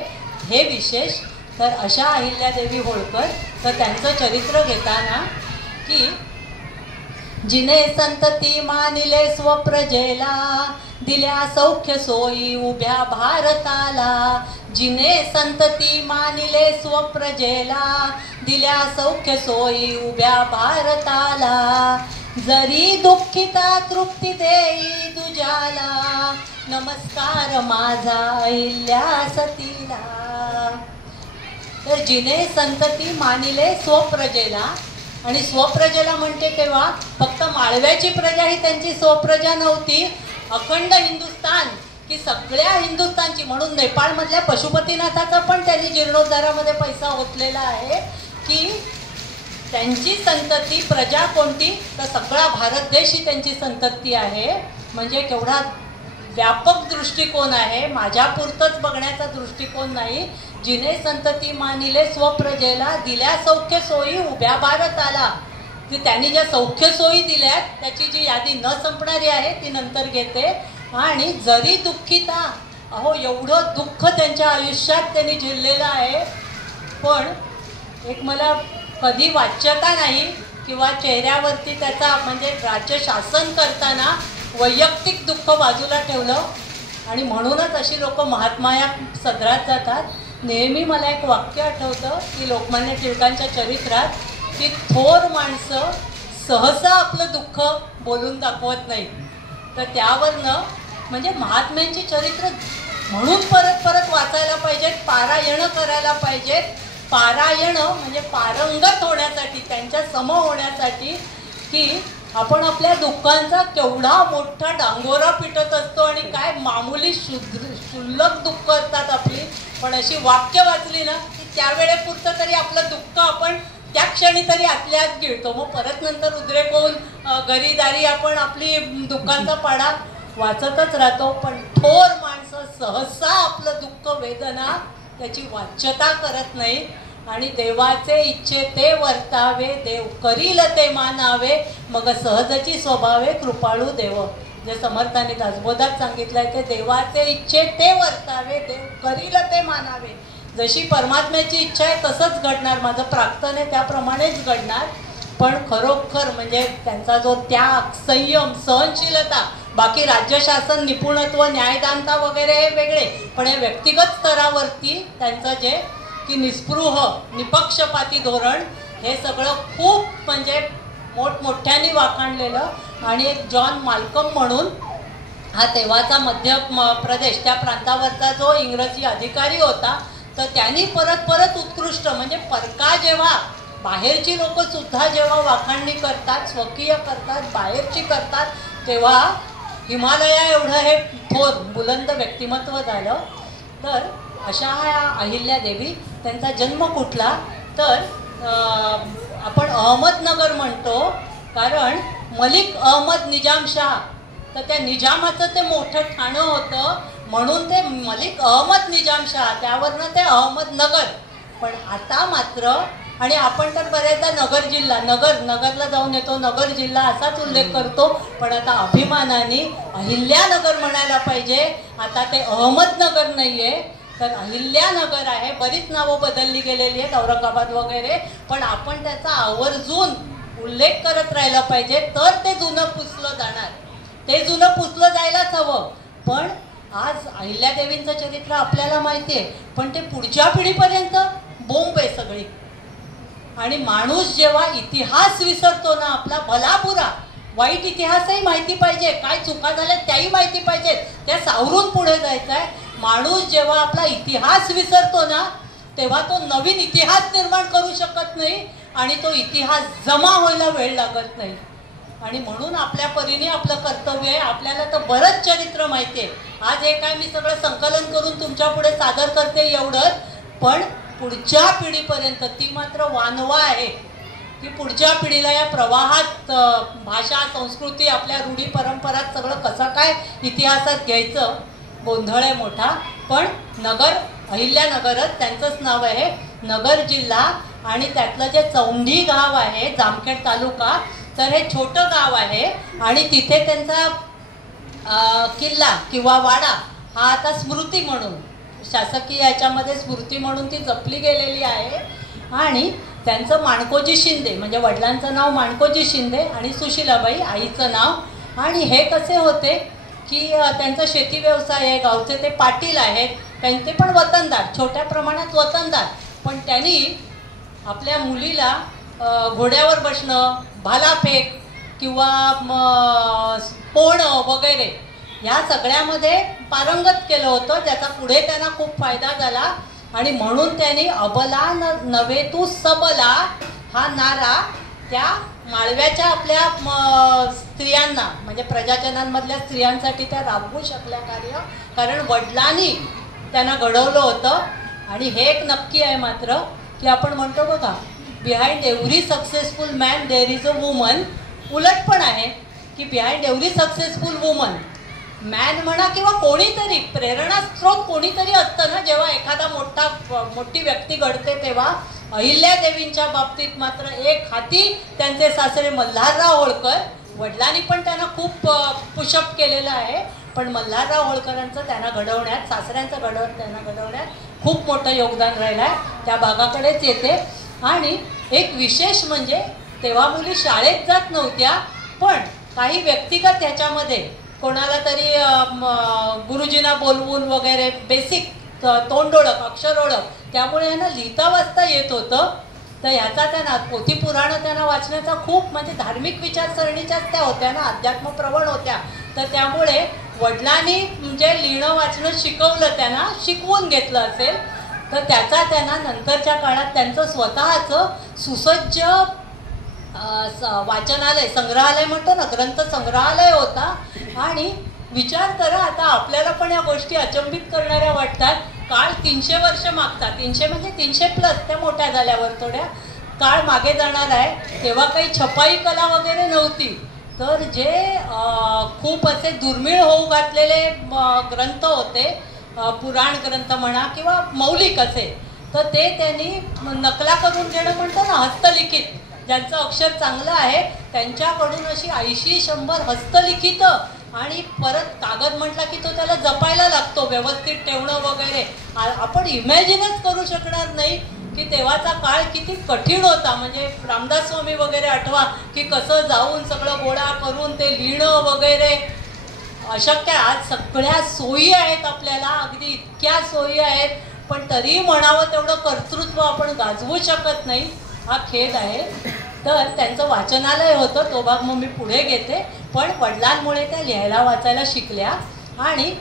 हे विशेष. तर अशा अहिल्यादेवी होळकर, तर त्यांचं चरित्र घेताना की जिने संतती मानिले स्वप्रजेला, दिल्या सौख्य सोयी उभ्या भारताला. जिने संतती मानिले स्वप्रजेला, दिल्या सौख्य सोयी उभ्या भारताला. जरी दुःखिता तृप्ती देई तुझ्याला, नमस्कार माझा अहिल्या सतीला. तर जिने संतती मानिले स्वप्रजेला, आणि स्वप्रजेला म्हणते तेव्हा फक्त माळव्याची प्रजा ही त्यांची स्वप्रजा नव्हती, अखंड हिंदुस्थान, की सगळ्या हिंदुस्थानची. म्हणून नेपाळमधल्या पशुपतीनाथाचा पण त्यांनी जीर्णोद्धारामध्ये पैसा ओतलेला आहे. की त्यांची संतती प्रजा कोणती, तर सगळा भारत देश ही त्यांची संतती आहे. म्हणजे केवढा व्यापक दृष्टिकोन आहे, माझ्यापुरतंच बघण्याचा दृष्टिकोन नाही. जिने संतती मानिले स्वप्रजेला, दिल्या सौख्य सोयी उभ्या भारताला. की त्यांनी ज्या सौख्य सोयी दिल्यात त्याची जी यादी न संपणारी आहे ती नंतर घेते. आणि जरी दुःखिता, अहो एवढं दुःख त्यांच्या आयुष्यात त्यांनी झेललेलं आहे, पण एक मला कधी वाच्यता नाही किंवा चेहऱ्यावरती त्याचा, म्हणजे राज्य शासन करताना वैयक्तिक दुःख बाजूला ठेवलं. आणि म्हणूनच अशी लोक महात्मा या सदरात जातात. नेहमी मला एक वाक्य आठवतं की लोकमान्य टिळकांच्या चरित्रात, की थोर माणसं सहसा आपलं दुःख बोलून दाखवत नाहीत. तर त्यावरनं म्हणजे महात्म्यांची चरित्र म्हणून परत परत वाचायला पाहिजेत, पारायण करायला पाहिजेत. पारायण म्हणजे पारंगत होण्यासाठी, त्यांच्या सम होण्यासाठी, की आपण आपल्या दुःखांचा केवढा मोठा डांगोरा पिटत असतो आणि काय मामूली क्षुल्लक दुःख असतात आपली. पण अशी वाक्य वाचली ना की त्यावेळेपुरतं तरी आपलं दुःख आपण त्या क्षणी तरी आतल्या आत गिळतो. मग परत नंतर उद्रेक होऊन घरीदारी आपण आपली दुःखांचा पाढा वाचतच राहतो. पण थोर माणसं सहसा आपलं दुःख, वेदना त्याची वाच्यता करत नाही. आणि देवाचे इच्छे ते वर्तावे, देव करील ते मानावे, मग सहजची स्वभावे कृपाळू देव. जे समर्थांनी दासबोधात सांगितलंय ते देवाचे इच्छे ते वर्तावे, देव करील ते मानावे. जशी परमात्म्याची इच्छा आहे तसंच घडणार, माझं प्राक्तन आहे त्याप्रमाणेच घडणार. पण खरोखर म्हणजे त्यांचा जो त्याग, संयम, सहनशीलता, बाकी राज्यशासन, निपुणत्व, न्यायदानता वगैरे हे वेगळे, पण हे व्यक्तिगत स्तरावरती त्यांचं जे की निस्पृह निपक्षपाती धोरण, हे सगळं खूप म्हणजे मोठमोठ्याने वाखाणलेलं. आणि एक जॉन माल्कम म्हणून, हा तेव्हाचा मध्य प्रदेश त्या प्रांतावरचा जो इंग्रजी अधिकारी होता, तर त्यांनी परत परत उत्कृष्ट म्हणजे परका जेव्हा बाहेरची लोक सुद्धा जेव्हा वाखाणणी करतात, स्वकीय करतात, बाहेरची करतात, तेव्हा हिमालया एवढं हे थोर बुलंद व्यक्तिमत्व झालं. तर अशा ह्या अहिल्यादेवी, त्यांचा जन्म कुठला, तर आपण अहमदनगर म्हणतो, कारण मलिक अहमद निजामशाह, तर त्या निजामाचं ते मोठं ठाणं होतं म्हणून ते मलिक अहमद निजामशाह, त्यावरनं ते अहमदनगर. पण आता मात्र, आणि आपण तर बऱ्याचदा नगर जिल्हा, नगरला जाऊन येतो, नगर जिल्हा असाच उल्लेख करतो, पण आता अभिमानाने अहिल्यानगर म्हणायला पाहिजे. आता ते अहमदनगर नाही आहे, तर अहिल्यानगर आहे. बरीच नावं बदलली गेलेली आहेत, औरंगाबाद वगैरे, पण आपण त्याचा आवर्जून उल्लेख करत राहिला पाहिजे, तर ते जुनं पुसलं जाणार. ते जुनं पुसलं जायलाच हवं. पण आज अहिल्यादेवींचं चरित्र आपल्याला माहिती आहे, पण ते पुढच्या पिढीपर्यंत बोंब आहे सगळी. आणि माणूस जेव्हा इतिहास विसरतो ना, आपला भला बुरा वाईट इतिहासही माहिती पाहिजे, काय चुका झाल्या त्याही माहिती पाहिजेत, त्या सावरून पुढे जायचं आहे. माणूस जेव्हा आपला इतिहास विसरतो ना, तेव्हा तो नवीन इतिहास निर्माण करू शकत नाही. आणि तो इतिहास जमा व्हायला वेळ लागत नाही. आणि म्हणून आपल्या परीने आपलं कर्तव्य आहे. आपल्याला तर बरंच चरित्र माहिती आहे. आज हे काय मी सगळं संकलन करून तुमच्या पुढे सादर करते एवढंच, पण पुढच्या पिढीपर्यंत ती मात्र वानवा आहे की पुढच्या पिढीला या प्रवाहात भाषा, संस्कृती, आपल्या रूढी परंपरात सगळं कसं काय इतिहासात घ्यायचं. गोंधळ आहे मोठा. पण नगर, अहिल्यानगरच त्यांचंच नाव आहे, नगर जिल्हा, आणि त्यातलं जे चौंडी गाव आहे जामखेड तालुका, तर हे छोटं गाव आहे. आणि तिथे त्यांचा किल्ला किंवा वाडा हा आता स्मृती म्हणून, शासकीय याच्यामध्ये स्मृती म्हणून ती जपली गेलेली आहे. आणि त्यांचं माणकोजी शिंदे, म्हणजे वडिलांचं नाव माणकोजी शिंदे आणि सुशीलाबाई आईचं नाव. आणि हे कसे होते की त्यांचा शेती व्यवसाय आहे, गावचे ते पाटील आहेत, त्यांचे पण वतनदार, छोट्या प्रमाणात वतनदार. पण त्यांनी आपल्या मुलीला घोड्यावर बसणं, भालाफेक किंवा पोहणं वगैरे ह्या सगळ्यामध्ये पारंगत केलं होतं, ज्याचा पुढे त्यांना खूप फायदा झाला. आणि म्हणून त्यांनी अबला नव्हे तू सबला हा नारा त्या माळव्याच्या आपल्या स्त्रियांना, म्हणजे प्रजाजनांमधल्या स्त्रियांसाठी त्या राबवू शकल्या कार्य, कारण वडिलांनी त्यांना घडवलं होतं. आणि हे एक नक्की आहे मात्र की आपण म्हणतो बघा, behind every successful man there is a woman. उलट पण आहे की behind every successful woman, man म्हणा किंवा कोणीतरी, प्रेरणास्त्रोत कोणीतरी असतं ना. जेव्हा एखादा मोठी व्यक्ती घडते तेव्हा अहिल्यादेवींच्या बाबतीत मात्र एक हाती त्यांचे सासरे मल्हारराव होळकर, वडिलांनी पण त्यांना खूप पुशअप केलेलं आहे, पण मल्हारराव होळकरांचं त्यांना घडवण्यात, सासऱ्यांचं त्यांना घडवण्यात खूप मोठं योगदान राहिलं आहे. त्या भागाकडेच येते. आणि एक विशेष म्हणजे तेव्हा मुली शाळेत जात नव्हत्या, पण काही व्यक्तिगत ह्याच्यामध्ये कोणाला तरी गुरुजींना बोलवून वगैरे बेसिक तोंड ओळख, अक्षर ओळख, त्यामुळे यांना लिहिता वाचता येत होतं. तर ह्याचा त्यांना पोथी पुराणं त्यांना वाचण्याचा खूप, म्हणजे धार्मिक विचारसरणीच्याच त्या होत्या ना, अध्यात्मप्रवण होत्या. तर त्यामुळे वडिलांनी म्हणजे लिहिणं वाचणं शिकवलं, त्यांना शिकवून घेतलं असेल. तर त्याचा त्यांना नंतरच्या काळात त्यांचं स्वतःचं सुसज्ज वाचनालय, संग्रहालय म्हणतो ना, ग्रंथ संग्रहालय होता. आणि विचार करा, आता आपल्याला पण या गोष्टी अचंबित करणाऱ्या वाटतात. काळ 300 वर्ष मागचा, 300 म्हणजे 300+, त्या मोठ्या झाल्यावर थोड्या काळ मागे जाणार आहे. तेव्हा काही छपाई कला वगैरे नव्हती. तर जे खूप असे दुर्मिळ होऊ घातलेले ग्रंथ होते, पुराण ग्रंथ म्हणा किंवा मौलिक असे, तर ते त्यांनी नकला करून घेणं म्हणतो ना, हस्तलिखित, ज्यांचं अक्षर चांगलं आहे त्यांच्याकडून अशी 80-100 हस्तलिखित. आणि परत कागद म्हटला की तो त्याला जपायला लागतो, व्यवस्थित ठेवणं वगैरे. आपण इमॅजिनच करू शकणार नाही की तेव्हाचा काळ किती कठीण होता. म्हणजे रामदास स्वामी वगैरे आठवा की कसं जाऊन सगळं गोळा करून ते लिहिणं वगैरे अशक्य. आज सगळ्या सोयी आहेत आपल्याला, अगदी इतक्या सोयी आहेत, पण तरी म्हणावं तेवढं कर्तृत्व आपण गाजवू शकत नाही. हा खेद आहे. तर त्यांचं वाचनालय होतं, तो भाग मग मी पुढे घेते. पण वडिलांमुळे त्या लिहायला वाचायला शिकल्या. आणि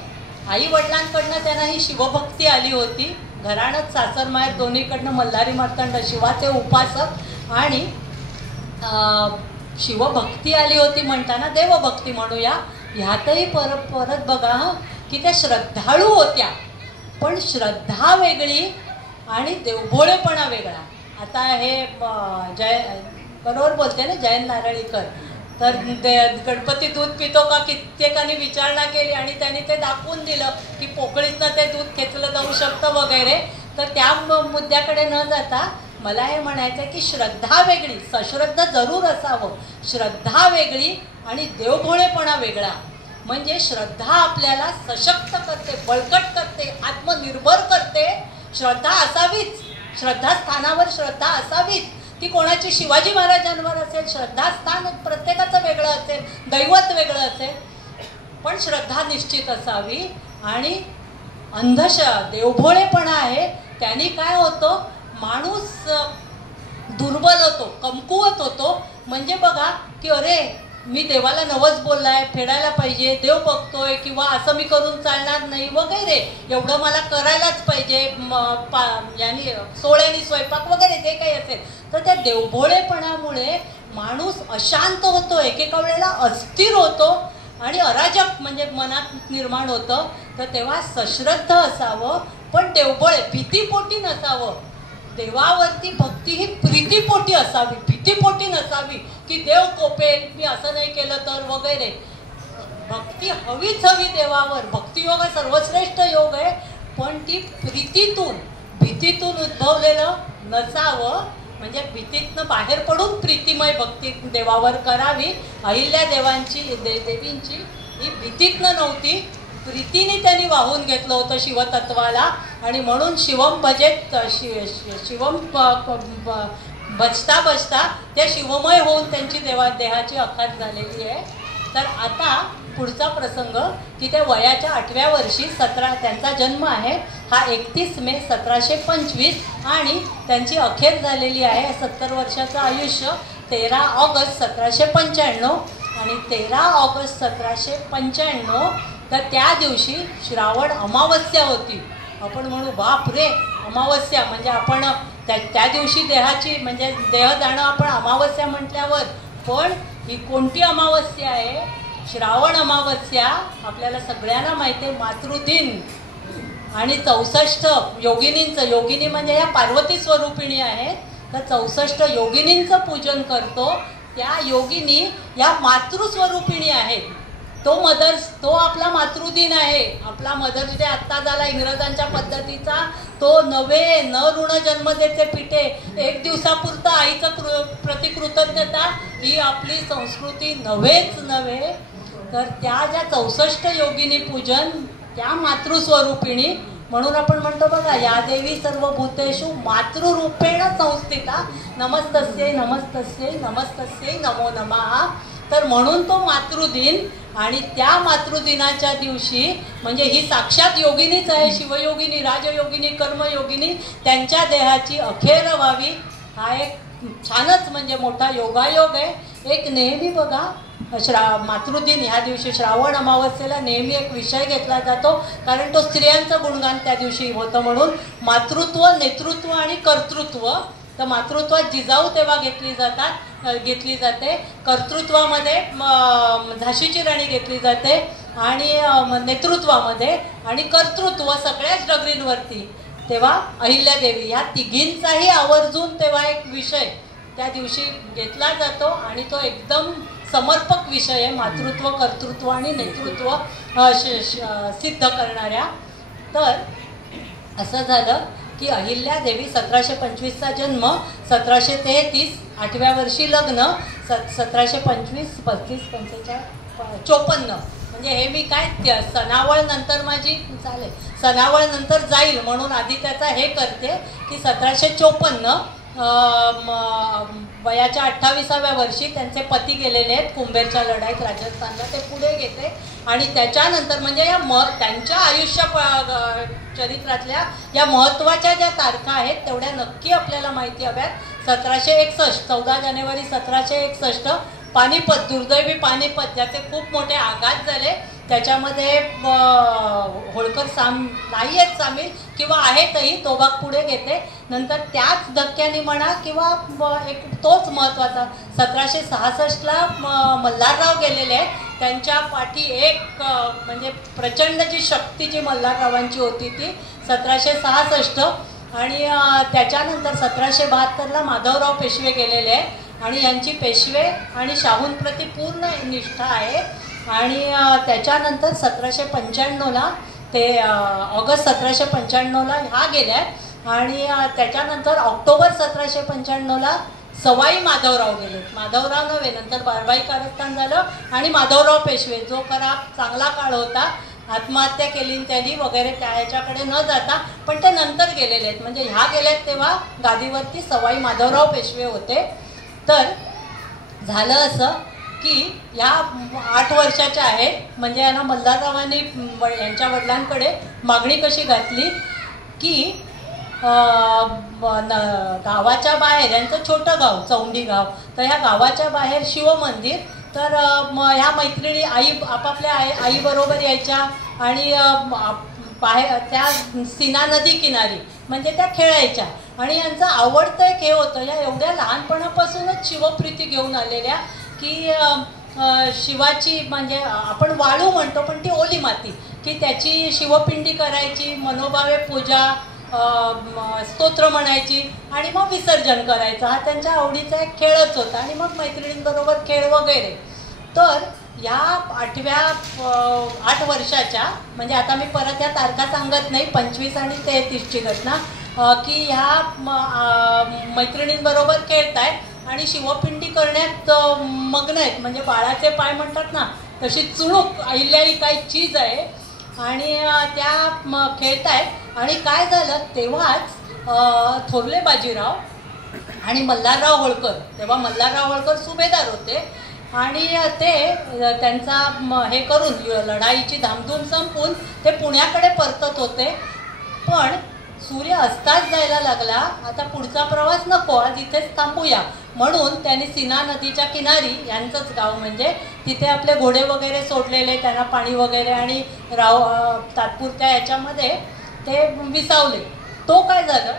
आई वडिलांकडनं त्यांना ही शिवभक्ती आली होती. घराणंच सासर माहेर दोन्हीकडनं मल्हारी मार्तंड, शिवाचे उपासक. आणि शिवभक्ती आली होती म्हणताना देवभक्ती म्हणूया. ह्यातही परत बघा की त्या श्रद्धाळू होत्या, पण श्रद्धा वेगळी आणि देवभोळेपणा वेगळा. आता हे बरोबर बोलते ना जयंत नारळीकर, तर गणपती दूध पितो का कित्येकानी विचारणा केली आणि त्यांनी ते दाखवून दिलं की पोकळीतनं ते दूध खेचलं जाऊ शकतं वगैरे. तर त्या मुद्द्याकडे न जाता मला हे म्हणायचं की श्रद्धा वेगळी, सश्रद्ध जरूर असावं, श्रद्धा वेगळी आणि देवभोळेपणा वेगळा. म्हणजे श्रद्धा आपल्याला सशक्त करते, बळकट करते, आत्मनिर्भर करते. श्रद्धा असावीच, श्रद्धास्थानावर श्रद्धा असावीच. ती कोणाची शिवाजी महाराजांवर असेल, श्रद्धास्थान प्रत्येकाचं वेगळं असेल, दैवत वेगळं असेल, पण श्रद्धा निश्चित असावी. आणि देवभोळेपणा आहे त्यांनी काय होतं, माणूस दुर्बल होतो, कमकुवत होतो. म्हणजे बघा की अरे मी देवाला नवस बोललाय, फेडायला पाहिजे, देव बघतोय, किंवा असं मी करून चालणार नाही वगैरे, एवढं मला करायलाच पाहिजे, यानी सोळ्यानी स्वयंपाक वगैरे जे काही असेल, तर त्या देवभोळेपणामुळे माणूस अशांत होतो, एकेका वेळेला अस्थिर होतो आणि अराजक म्हणजे मनात निर्माण होतं. तर तेव्हा सश्रद्ध असावं, पण देवभोळे भीतीपोटी नसावं. देवावरती भक्ती ही प्रीतीपोटी असावी, भीतीपोटी नसावी की देव कोपेल, मी असं नाही केलं तर वगैरे. भक्ती हवीच हवी देवावर. भक्तियोग हा सर्वश्रेष्ठ योग आहे, पण ती प्रीतीतून, भीतीतून उद्भवलेलं नसावं. म्हणजे भीतीतनं बाहेर पडून प्रीतिमय भक्ती देवावर करावी. अहिल्या देवींची ही भीतीतनं नव्हती, प्रीतीने त्यांनी वाहून घेतलं होतं शिवतत्वाला. आणि म्हणून शिवम भजेत, शिवम भजता भजता त्या शिवमय होऊन त्यांची देहाची अखात झालेली आहे. तर आता पुढचा प्रसंग की त्या वयाच्या 8व्या वर्षी त्यांचा जन्म आहे हा 31 मे 1725 आणि त्यांची अखेर झालेली आहे 70 वर्षाचं आयुष्य 13 ऑगस्ट 1795. आणि 13 ऑगस्ट 1795 तर त्या दिवशी श्रावण अमावस्या होती. आपण म्हणू बाप रे, अमावस्या म्हणजे आपण त्या दिवशी देहाची म्हणजे देह जाणं आपण अमावस्या म्हटल्यावर, पण ही कोणती अमावस्या आहे? श्रावण अमावस्या. आपल्याला सगळ्यांना माहिती आहे मातृदिन आणि 64 योगिनींचं, योगिनी म्हणजे या पार्वती स्वरूपिणी आहेत, तर 64 योगिनींचं पूजन करतो. त्या योगिनी या मातृस्वरूपिणी आहेत. तो आपला मातृदिन आहे. आपला मदर्स डे आत्ता झाला इंग्रजांच्या पद्धतीचा, तो नव्हे न ऋण जन्म देते पिठे, एक दिवसापुरतं आईचं प्रतिकृतज्ञता ही आपली संस्कृती नव्हेच नव्हे. तर त्या ज्या 64 योगिनी पूजन त्या मातृस्वरूपिणी, म्हणून आपण म्हणतो बघा, या देवी सर्व भूतेषु मातृरूपेण संस्थिता, नमस्तस्यै नमस्तस्यै नमस्तस्यै नमो नमः. तर म्हणून तो मातृदिन. आणि त्या मातृदिनाच्या दिवशी म्हणजे ही साक्षात योगिनीच आहे, शिवयोगिनी, राजयोगिनी, कर्मयोगिनी, त्यांच्या देहाची अखेर व्हावी. हा एक छानच म्हणजे मोठा योगायोग आहे. एक नेहमी बघा मातृदिन ह्या दिवशी श्रावण अमावस्येला नेहमी एक विषय घेतला जातो, कारण तो स्त्रियांचं गुणगान त्या दिवशी होतं. म्हणून मातृत्व, नेतृत्व आणि कर्तृत्व. तर मातृत्वात जिजाऊ तेव्हा घेतली जाते, कर्तृत्वामध्ये झाशीची राणी घेतली जाते, आणि नेतृत्वामध्ये आणि कर्तृत्व सगळ्याच डगरींवरती तेव्हा अहिल्यादेवी. ह्या तिघींचाही आवर्जून तेव्हा एक विषय त्या दिवशी घेतला जातो आणि तो एकदम समर्पक विषय आहे, मातृत्व, कर्तृत्व आणि नेतृत्व सिद्ध करणाऱ्या. तर असं झालं की अहिल्यादेवी 1725चा जन्म, 1733 8व्या वर्षी लग्न, 1725 35 45 54. म्हणजे हे मी काय सणावळ नंतर माझी चालेल, सणावळ नंतर जाईल म्हणून आधी त्याचा हे करते की 1754 वयाच्या 28व्या वर्षी त्यांचे पती गेलेले आहेत कुंभेरच्या लढाईत राजस्थानला, ते पुढे घेते. आणि त्याच्यानंतर म्हणजे या त्यांच्या आयुष्य चरित्रातल्या या महत्त्वाच्या ज्या तारखा आहेत तेवढ्या नक्की आपल्याला माहिती हव्यात. 1761 14 जानेवारी 1761 पानिपत, दुर्दैवी पानिपत, ज्याचे खूप मोठे आघात झाले. त्याच्यामध्ये होळकर नाही आहेत सामील किंवा आहेतही, तो भाग पुढे घेते. नंतर त्याच धक्क्याने म्हणा किंवा एक तोच महत्त्वाचा 1766ला मल्हारराव गेलेले आहेत. त्यांच्या पाठी एक म्हणजे प्रचंड जी शक्ती जी मल्हाररावांची होती ती 1766. आणि त्याच्यानंतर 1772ला माधवराव पेशवे गेलेले आहेत आणि यांची पेशवे आणि शाहूंप्रती पूर्ण निष्ठा आहे. आणि त्याच्यानंतर 1795ला ते ऑगस्ट 1795ला ह्या गेल्या. आणि त्याच्यानंतर ऑक्टोबर 1795ला सवाई माधवराव गेले. माधवराव नव्हे, नंतर बारबाई कारस्थान झालं आणि माधवराव पेशवे, जो खरा चांगला काळ होता, आत्महत्या केली त्यांनी वगैरे, त्या ह्याच्याकडे न जाता, पण ते नंतर गेलेले आहेत. म्हणजे ह्या गेल्यात तेव्हा गादीवरती सवाई माधवराव पेशवे होते. तर झालं असं की ह्या 8 वर्षाच्या आहेत. म्हणजे यांना मल्हाररावांनी यांच्या वडिलांकडे मागणी कशी घातली की गावाच्या बाहेर, यांचं छोटं गाव चौंडी गाव, तर ह्या गावाच्या बाहेर शिवमंदिर तर ह्या मैत्रिणी आपापल्या आईबरोबर यायच्या आणि बाहेर त्या सीना नदी किनारी म्हणजे त्या खेळायच्या. आणि यांचं आवडतं एक हे होतं, या एवढ्या लहानपणापासूनच शिवप्रीती घेऊन आलेल्या की शिवाची म्हणजे आपण वाळू म्हणतो पण ती ओली माती, की त्याची शिवपिंडी करायची, मनोभावे पूजा, स्तोत्र म्हणायची आणि मग विसर्जन करायचं. हा त्यांच्या आवडीचा एक खेळच होता. आणि मग मैत्रिणींबरोबर खेळ वगैरे. तर या 8 वर्षाच्या म्हणजे आता मी परत या तारखा सांगत नाही, 25 आणि 33ची घटना, की ह्या मैत्रिणींबरोबर खेळतायत आणि शिवपिंडी करण्यात मग्न आहेत. म्हणजे बाळाचे पाय म्हणतात ना तशी चुणूक अहिल्या ही काही चीज आहे. आणि त्या खेळतायत. आणि काय झालं तेव्हाच थोरले बाजीराव आणि मल्हारराव होळकर, तेव्हा मल्हारराव होळकर सुभेदार होते आणि ते त्यांचा हे करून लढाईची धामधूम संपून ते पुण्याकडे परतत होते. पण सूर्य अस्ताच जायला लागला. आता पुढचा प्रवास नको, आज इथेच थांबूया म्हणून त्यांनी सीना नदीच्या किनारी, यांचंच गाव म्हणजे, तिथे आपले घोडे वगैरे सोडलेले, त्यांना पाणी वगैरे आणि तात्पुरत्या याच्यामध्ये ते विसावले. तो काय झालं,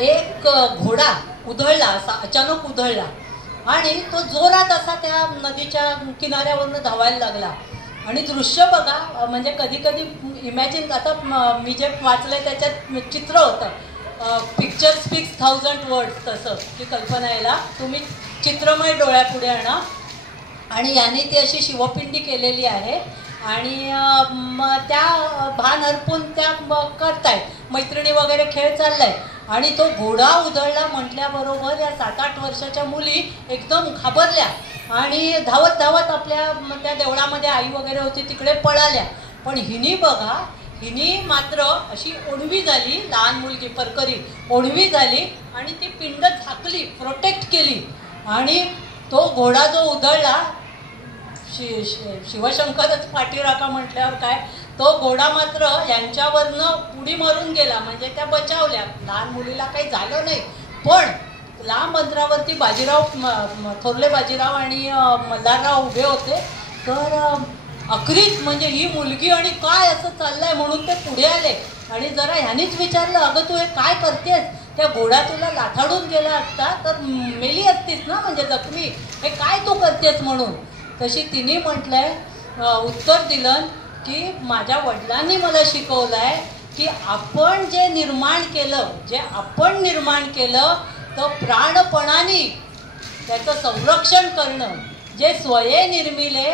एक घोडा उधळला, असा अचानक उधळला आणि तो जोरात असा त्या नदीच्या किनाऱ्यावरनं धावायला लागला. आणि दृश्य बघा, म्हणजे कधी कधी इमॅजिन, आता मी जे वाचलंय त्याच्यात चित्र होतं, पिक्चर स्पीक्स 1000 वर्ड्स, तसं ती कल्पना यायला तुम्ही चित्रमय डोळ्यापुढे आणा. आणि याने ती अशी शिवपिंडी केलेली आहे आणि त्या भान हरपून त्या करतायत, मैत्रिणी वगैरे खेळ चाललाय. आणि तो घोडा उधळला म्हटल्याबरोबर या 7-8 वर्षाच्या मुली एकदम घाबरल्या आणि धावत धावत आपल्या त्या देवळामध्ये आई वगैरे होती तिकडे पळाल्या. पण हिनी बघा, हिनी मात्र अशी ओढवी झाली, लहान मुलगी परकरी ओढवी झाली आणि ती पिंड झाकली, प्रोटेक्ट केली. आणि तो घोडा जो उधळला, शिवशंकरच पाठीराखा म्हटल्यावर काय, तो घोडा मात्र यांच्यावरनं उडी मारून गेला. म्हणजे त्या बचावल्या, लहान मुलीला काही झालं नाही. पण लांब अंतरावरती बाजीराव, थोरले बाजीराव आणि मल्हारराव उभे होते. तर अखरीच म्हणजे ही मुलगी आणि काय असं चाललंय म्हणून ते पुढे आले आणि जरा ह्यानीच विचारलं, अगं तू हे काय करतेस, त्या घोडा तुला लाथाडून गेला असता तर मेली असतीस ना, म्हणजे जखमी, हे काय तू करतेस म्हणून. तशी तिने म्हटलंय, उत्तर दिलं की माझ्या वडिलांनी मला शिकवलं आहे की आपण जे निर्माण केलं तर प्राणपणाने त्याचं संरक्षण करणं, जे निर्मिले,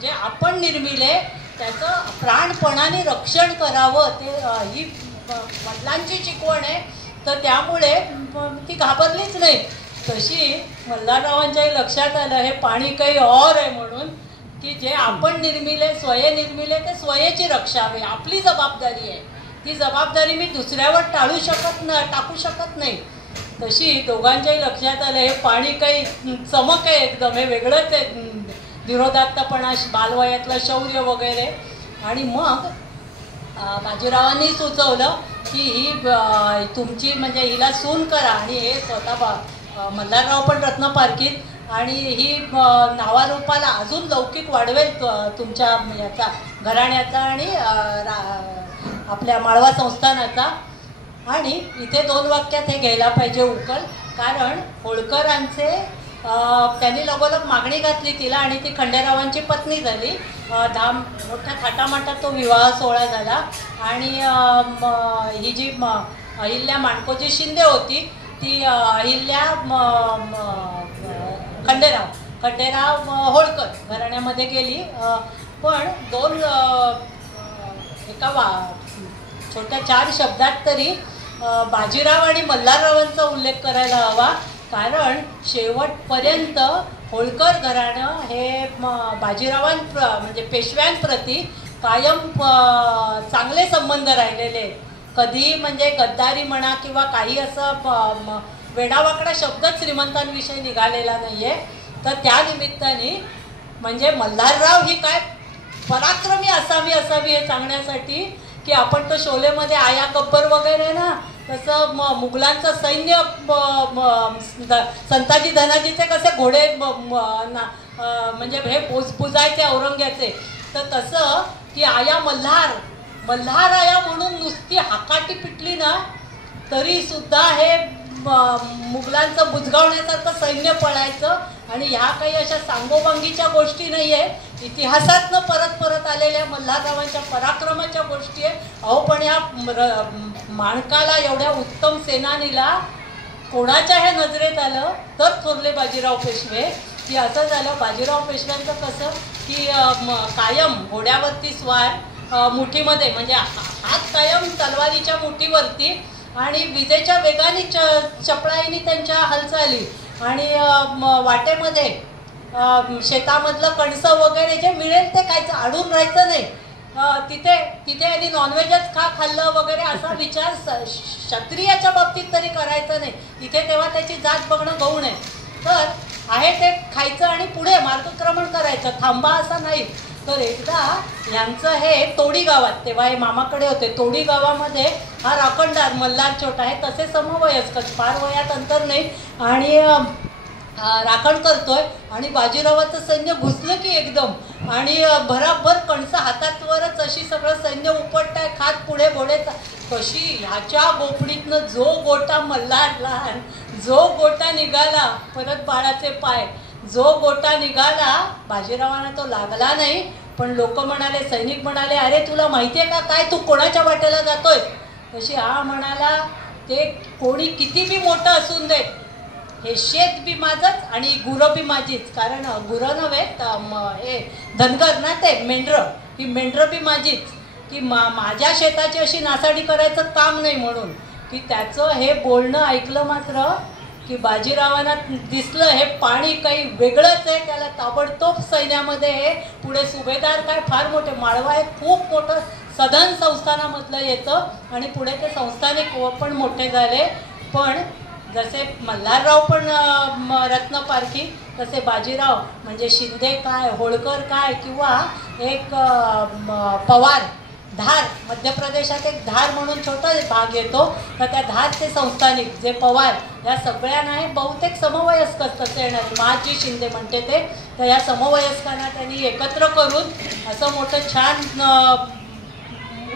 जे आपण निर्मिले त्याचं प्राणपणाने रक्षण करावं, ते ही वडिलांची शिकवण आहे. तर त्यामुळे ती घाबरलीच नाही. तशी मल्हाररावांच्याही लक्षात आलं हे पाणी काही और आहे म्हणून, की जे आपण निर्मिले, निर्मिले ते स्वयची रक्षा हवी, आपली जबाबदारी आहे. ती जबाबदारी मी दुसऱ्यावर टाकू शकत नाही. तशी दोघांच्याही लक्षात आलं हे पाणी काही चमक आहे, एकदम हे वेगळंच आहे, विरोधात्तपणा, बालवयातलं शौर्य वगैरे. आणि मग बाजीरावांनी सुचवलं की ही तुमची म्हणजे हिला सून करा आणि हे स्वतः मल्हारराव पण रत्नपारखीत आणि ही नावारूपाला अजून लौकिक वाढवेल तुमच्या याचा घराण्याचा आणि आपल्या माळवा संस्थानाचा. आणि इथे 2 वाक्यात हे घ्यायला पाहिजे उकल, कारण होळकरांचे त्यांनी लगोलग मागणी घातली तिला आणि ती खंडेरावांची पत्नी झाली. मोठ्या थाटामाटात तो विवाह सोहळा झाला. आणि ही जी अहिल्या माणकोजी शिंदे होती ती अहिल्या खंडेराव होळकर घराण्यामध्ये गेली. पण 2 एका छोट्या 4 शब्दात तरी बाजीराव आणि मल्हाररावांचा उल्लेख करायला हवा, कारण शेवटपर्यंत होळकर घराणं हे म्हणजे पेशव्यांप्रती कायम चांगले संबंध राहिलेले. कधी म्हणजे गद्दारी म्हणा किंवा काही असं वेडावाकडा शब्दच श्रीमंतांविषयी निघालेला नाही आहे. तर त्या निमित्ताने म्हणजे मल्हारराव ही काय पराक्रमी असावी हे सांगण्यासाठी की आपण तो शोलेमध्ये आया गब्बर वगैरे ना, तसं मुघलांचं सैन्य संताजी धनाजीचे कसे घोडे म्हणजे हे पुजायचे औरंग्याचे, तर तसं की आया मल्हार आया म्हणून नुसती हाकाटी पिटली ना तरी सुद्धा हे मुघलांचं बुजगावण्यासारखं सैन्य पळायचं. आणि ह्या काही अशा सांगोबांगीच्या गोष्टी नाही आहे, इतिहासातनं परत आलेल्या मल्हाररावांच्या पराक्रमाच्या गोष्टी आहे. अहो पण या माणकाला, एवढ्या उत्तम सेनानीला कोणाच्या हे नजरेत आलं तर थोरले बाजीराव पेशवे. की असं झालं, बाजीराव पेशव्यांचं कसं की कायम घोड्यावरती स्वार, मुठीमध्ये म्हणजे हात कायम तलवारीच्या मुठीवरती, आणि विजेच्या वेगाने चपळाईनी त्यांच्या हालचाली, आणि वाटेमध्ये शेतामधलं कणसं वगैरे जे मिळेल ते खायचं, अडून राहायचं नाही. तिथे आणि नॉनव्हेजच खाल्लं वगैरे असा विचार क्षत्रियाच्या बाबतीत तरी करायचं नाही. तिथे तेव्हा त्याची जात बघणं गौण आहे. तर आहे ते खायचं आणि पुढे मार्गक्रमण करायचं, थांबा असं नाही. तर एकदा यांचं हे तोडी गावात, तेव्हा हे मामाकडे होते, तोडी गावामध्ये हा राखणदार मल्हार छोटा आहे, तसे समवयस्कर, फार वयात अंतर नाही, आणि राखण करतोय. आणि बाजीरावाचं सैन्य घुसलं की एकदम, आणि भराभर कणसं हातातवरच अशी सगळं सैन्य उपटताय, खात पुढे घोडे. कशी ह्याच्या गोफडीतनं जो गोटा मल्हारला, जो गोटा निघाला, परत बाळाचे पाय, जो गोटा निघाला, बाजीरावांना तो लागला नाही. पण लोक म्हणाले, सैनिक म्हणाले, अरे तुला माहिती आहे का काय, तू कोणाच्या वाटेला जातोय? तशी हा म्हणाला, ते कोणी किती बी मोठं असून दे, हे शेत बी माझंच आणि गुरं बी माझीच. कारण गुरं नव्हे, हे धनगर ना, ते मेंढरं, ही मेंढरं बी माझीच. की माझ्या शेताची अशी नासाडी करायचं काम नाही. म्हणून की त्याचं हे बोलणं ऐकलं मात्र की बाजीरावांना दिसलं हे पाणी काही वेगळंच आहे. त्याला ताबडतोब सैन्यामध्ये हे पुढे सुभेदार काय फार मोठे, माळवा हे खूप मोठं सदन संस्थानामधलं येतं, आणि पुढे ते संस्थानिक पण मोठे झाले. पण जसे मल्हारराव पण रत्नपारखी, तसे बाजीराव म्हणजे शिंदे काय, होळकर काय, किंवा एक पवार, धार, मध्य प्रदेशात एक धार म्हणून छोटा भाग येतो, तर त्या धारचे संस्थानिक जे पवार, या सगळ्यांना हे बहुतेक समवयस्क तसे येणार, महाजी शिंदे म्हणते ते. तर या समवयस्कांना त्यांनी एकत्र करून असं मोठं छान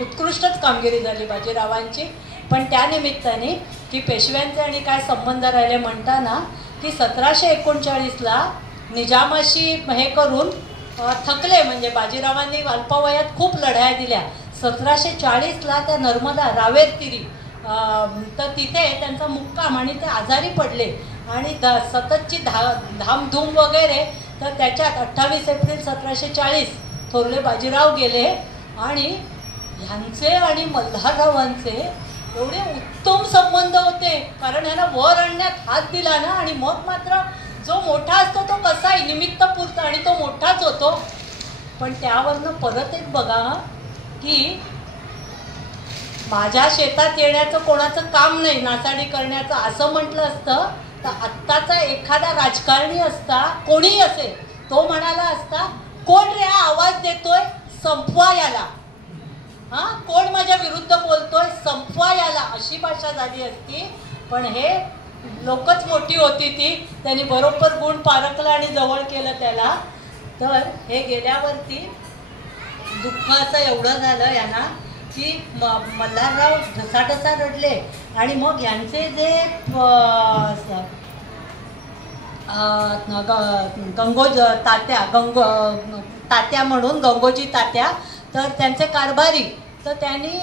उत्कृष्टच कामगिरी झाली बाजीरावांची. पण त्यानिमित्ताने की पेशव्यांचे आणि काय संबंध राहिले म्हणताना की 1739ला निजामाशी हे करून थकले, म्हणजे बाजीरावांनी अल्पवयात खूप लढाया दिल्या. 1740ला त्या नर्मदा रावेर तीरी, तर तिथे त्यांचा मुक्काम, आणि ते आजारी पडले, आणि सततची धामधूम वगैरे. तर त्याच्यात 28 एप्रिल 1740 थोरले बाजीराव गेले, आणि ह्यांचे आणि मल्हाररावांचे एवढे उत्तम संबंध होते, कारण ह्यांना वर आणण्यात हात दिला ना. आणि मग मात्र जो मोठा असतो तो कसाही निमित्त पुरता, आणि तो मोठाच होतो. पण त्यावरनं परत एक बघा की माझ्या शेतात येण्याचं कोणाचं काम नाही, नासाडी करण्याचं असं म्हटलं असतं तर आत्ताचा एखादा राजकारणी असता, कोणीही असेल, तो म्हणाला असता, कोण रे हा आवाज देतोय, संपवा याला, हा कोण माझ्या विरुद्ध बोलतोय, संपवा याला, अशी भाषा झाली असती. पण हे लोकच मोठी होती ती, त्यांनी बरोबर गुण पारखला आणि जवळ केलं त्याला. तर हे गेल्यावरती दुःख असं एवढं झालं यांना की मल्हारराव ढसाढसा रडले. आणि मग यांचे जे गंगोज तात्या म्हणून गंगोजी तात्या, तर त्यांचे कारभारी, तर त्यांनी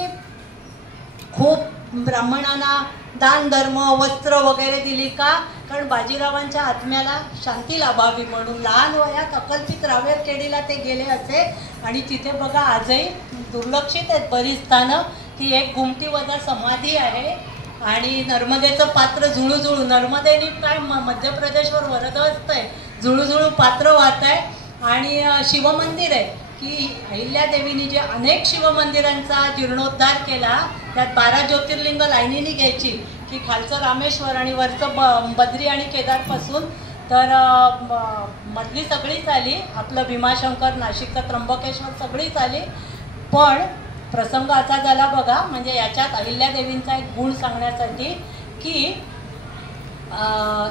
खूप ब्राह्मणांना दान धर्म वस्त्र वगैरे दिली. का? कारण बाजीरावांच्या आत्म्याला शांती लाभावी म्हणून. लहान वयात अकल्पित रावेर केडीला ते गेले असे, आणि तिथे बघा आजही दुर्लक्षित आहेत बरीच स्थानं, की एक गुमटी वजा समाधी आहे, आणि नर्मदेचं पात्र झुळूझुळू, नर्मदेने काय मध्य प्रदेशवर वरद असतंय, झुळूझुळू पात्र वाहत आहे. आणि शिवमंदिर आहे की अहिल्यादेवीने जे अनेक शिवमंदिरांचा जीर्णोद्धार केला, त्यात 12 ज्योतिर्लिंग लाईनीने घ्यायची, की खालचं रामेश्वर आणि वरचं बद्री आणि केदारपासून. तर मधली सगळीच आली, आपलं भीमाशंकर, नाशिकचं त्र्यंबकेश्वर सगळीच आली. पण प्रसंग असा झाला बघा, म्हणजे याच्यात अहिल्यादेवींचा एक गुण सांगण्यासाठी की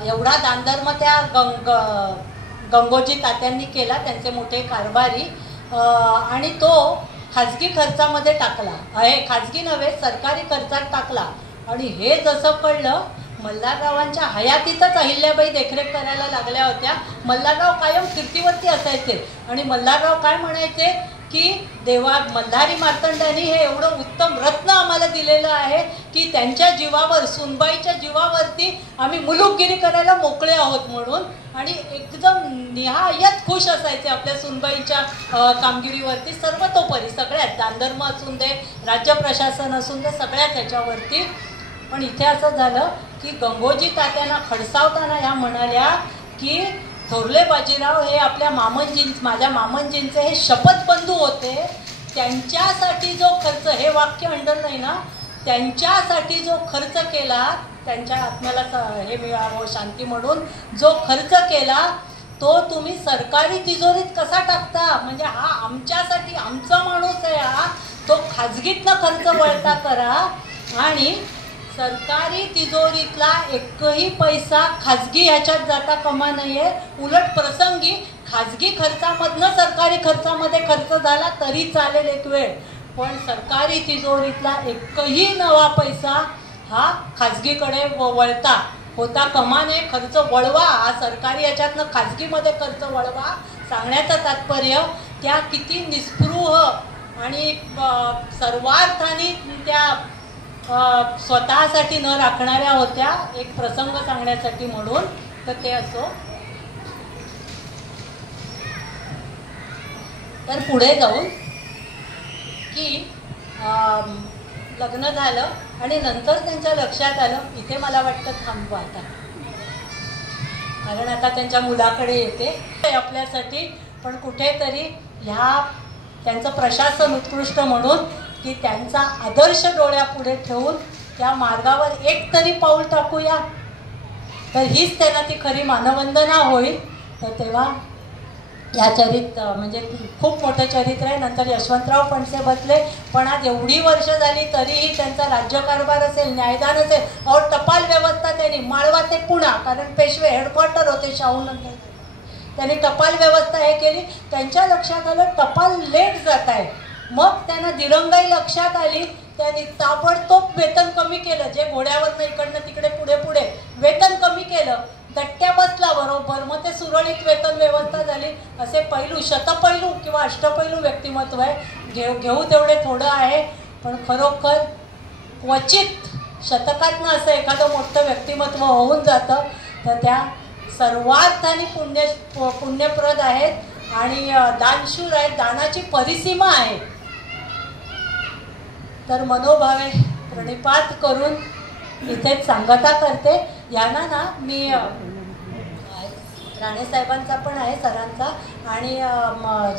एवढा दानधर्म त्या गंगोजी तात्यांनी केला, त्यांचे मोठे कारभारी, आणि तो खाजगी खर्चामध्ये टाकला, खाजगी नव्हे सरकारी खर्चात टाकला. आणि हे जसं कळलं, मल्हाररावांच्या हयातीतच अहिल्याबाई देखरेख करायला लागल्या होत्या. मल्हारराव कायम कीर्तीवरती असायचे आणि मल्हारराव काय म्हणायचे की देवा मल्हारी मार्तंडांनी हे एवढं उत्तम रत्न आम्हाला दिलेलं आहे की त्यांच्या जीवावर, सुनबाईच्या जीवावरती आम्ही मुलुकगिरी करायला मोकळे आहोत म्हणून. आणि एकदम निहायत खुश असायचे आपल्या सुनबाईच्या कामगिरीवरती, सर्वतोपरी सगळ्यात, दानधर्म असून दे, राज्य प्रशासन असून दे, सगळ्याच ह्याच्यावरती. पण इथे असं झालं की गंगोजी तात्यांना खडसावताना ह्या म्हणाल्या की थोरले बाजीराव हे आपल्या माझ्या मामनजींचे हे शपथबंधू होते, त्यांच्यासाठी जो खर्च, हे वाक्य अंडरलाईन ना, त्यांच्यासाठी जो खर्च केला, त्यांच्या आत्म्याला हे मिळावं शांती म्हणून जो खर्च केला तो तुम्ही सरकारी तिजोरीत कसा टाकता? म्हणजे हा आमच्यासाठी, आमचा माणूस आहे हा, तो खाजगीतनं खर्च वळता करा आणि सरकारी तिजोरीतला एकही पैसा खाजगी ह्याच्यात जाता कामा नये. उलट प्रसंगी खाजगी खर्चामधनं सरकारी खर्चामध्ये खर्च झाला तरी चालेल एक वेळ, पण सरकारी तिजोरीतला एकही नवा पैसा हा खाजगीकडे वळता होता कामा नये. खर्च वळवा, हा सरकारी याच्यातनं खाजगीमध्ये खर्च वळवा. सांगण्याचं तात्पर्य त्या किती निस्पृह आणि सर्वार्थाने त्या स्वतःसाठी न राखणाऱ्या होत्या, एक प्रसंग सांगण्यासाठी म्हणून. तर ते असो. तर पुढे जाऊन की लग्न झालं आणि नंतर त्यांच्या लक्षात आलं, इथे मला वाटतं थांबवा आता, कारण आता त्यांच्या मुलाकडे येते आपल्यासाठी. पण कुठेतरी ह्या त्यांचं प्रशासन उत्कृष्ट म्हणून की त्यांचा आदर्श डोळ्यापुढे ठेवून त्या मार्गावर एक तरी पाऊल टाकूया, तर हीच त्यांना ती खरी मानवंदना होईल. तर तेव्हा या म्हणजे खूप मोठं चरित्र आहे. नंतर यशवंतराव फणसे बसले, पण आज एवढी वर्ष झाली तरीही त्यांचा राज्यकारभार असेल, न्यायदान असेल, और टपाल व्यवस्था त्यांनी माळवा ते पुणा, कारण पेशवे हेडक्वार्टर होते शाहूनगर, त्यांनी टपाल व्यवस्था हे केली. त्यांच्या लक्षात आलं टपाल लेट जात आहे. मग त्यांना दिरंगाई लक्षात आली, त्यांनी ताबडतोब वेतन कमी केलं. जे घोड्यावरनं इकडनं तिकडे पुढे पुढे वेतन कमी केलं, दट्ट्या बसला बरोबर, मग ते सुरळीत वेतन व्यवस्था झाली. असे पैलू, शतपैलू किंवा अष्टपैलू व्यक्तिमत्व आहे. घेऊ तेवढे थोडं आहे, पण खरोखर क्वचित शतकातनं असं एखादं मोठं व्यक्तिमत्व होऊन जातं. तर त्या सर्वार्थाने पुण्यप्रद आहेत आणि दानशूर आहेत, दानाची परिसीमा आहे. तर मनोभावे प्रणिपात करून इथेच सांगता करते. यांना ना मी राणेसाहेबांचा पण आहे, सरांचा, आणि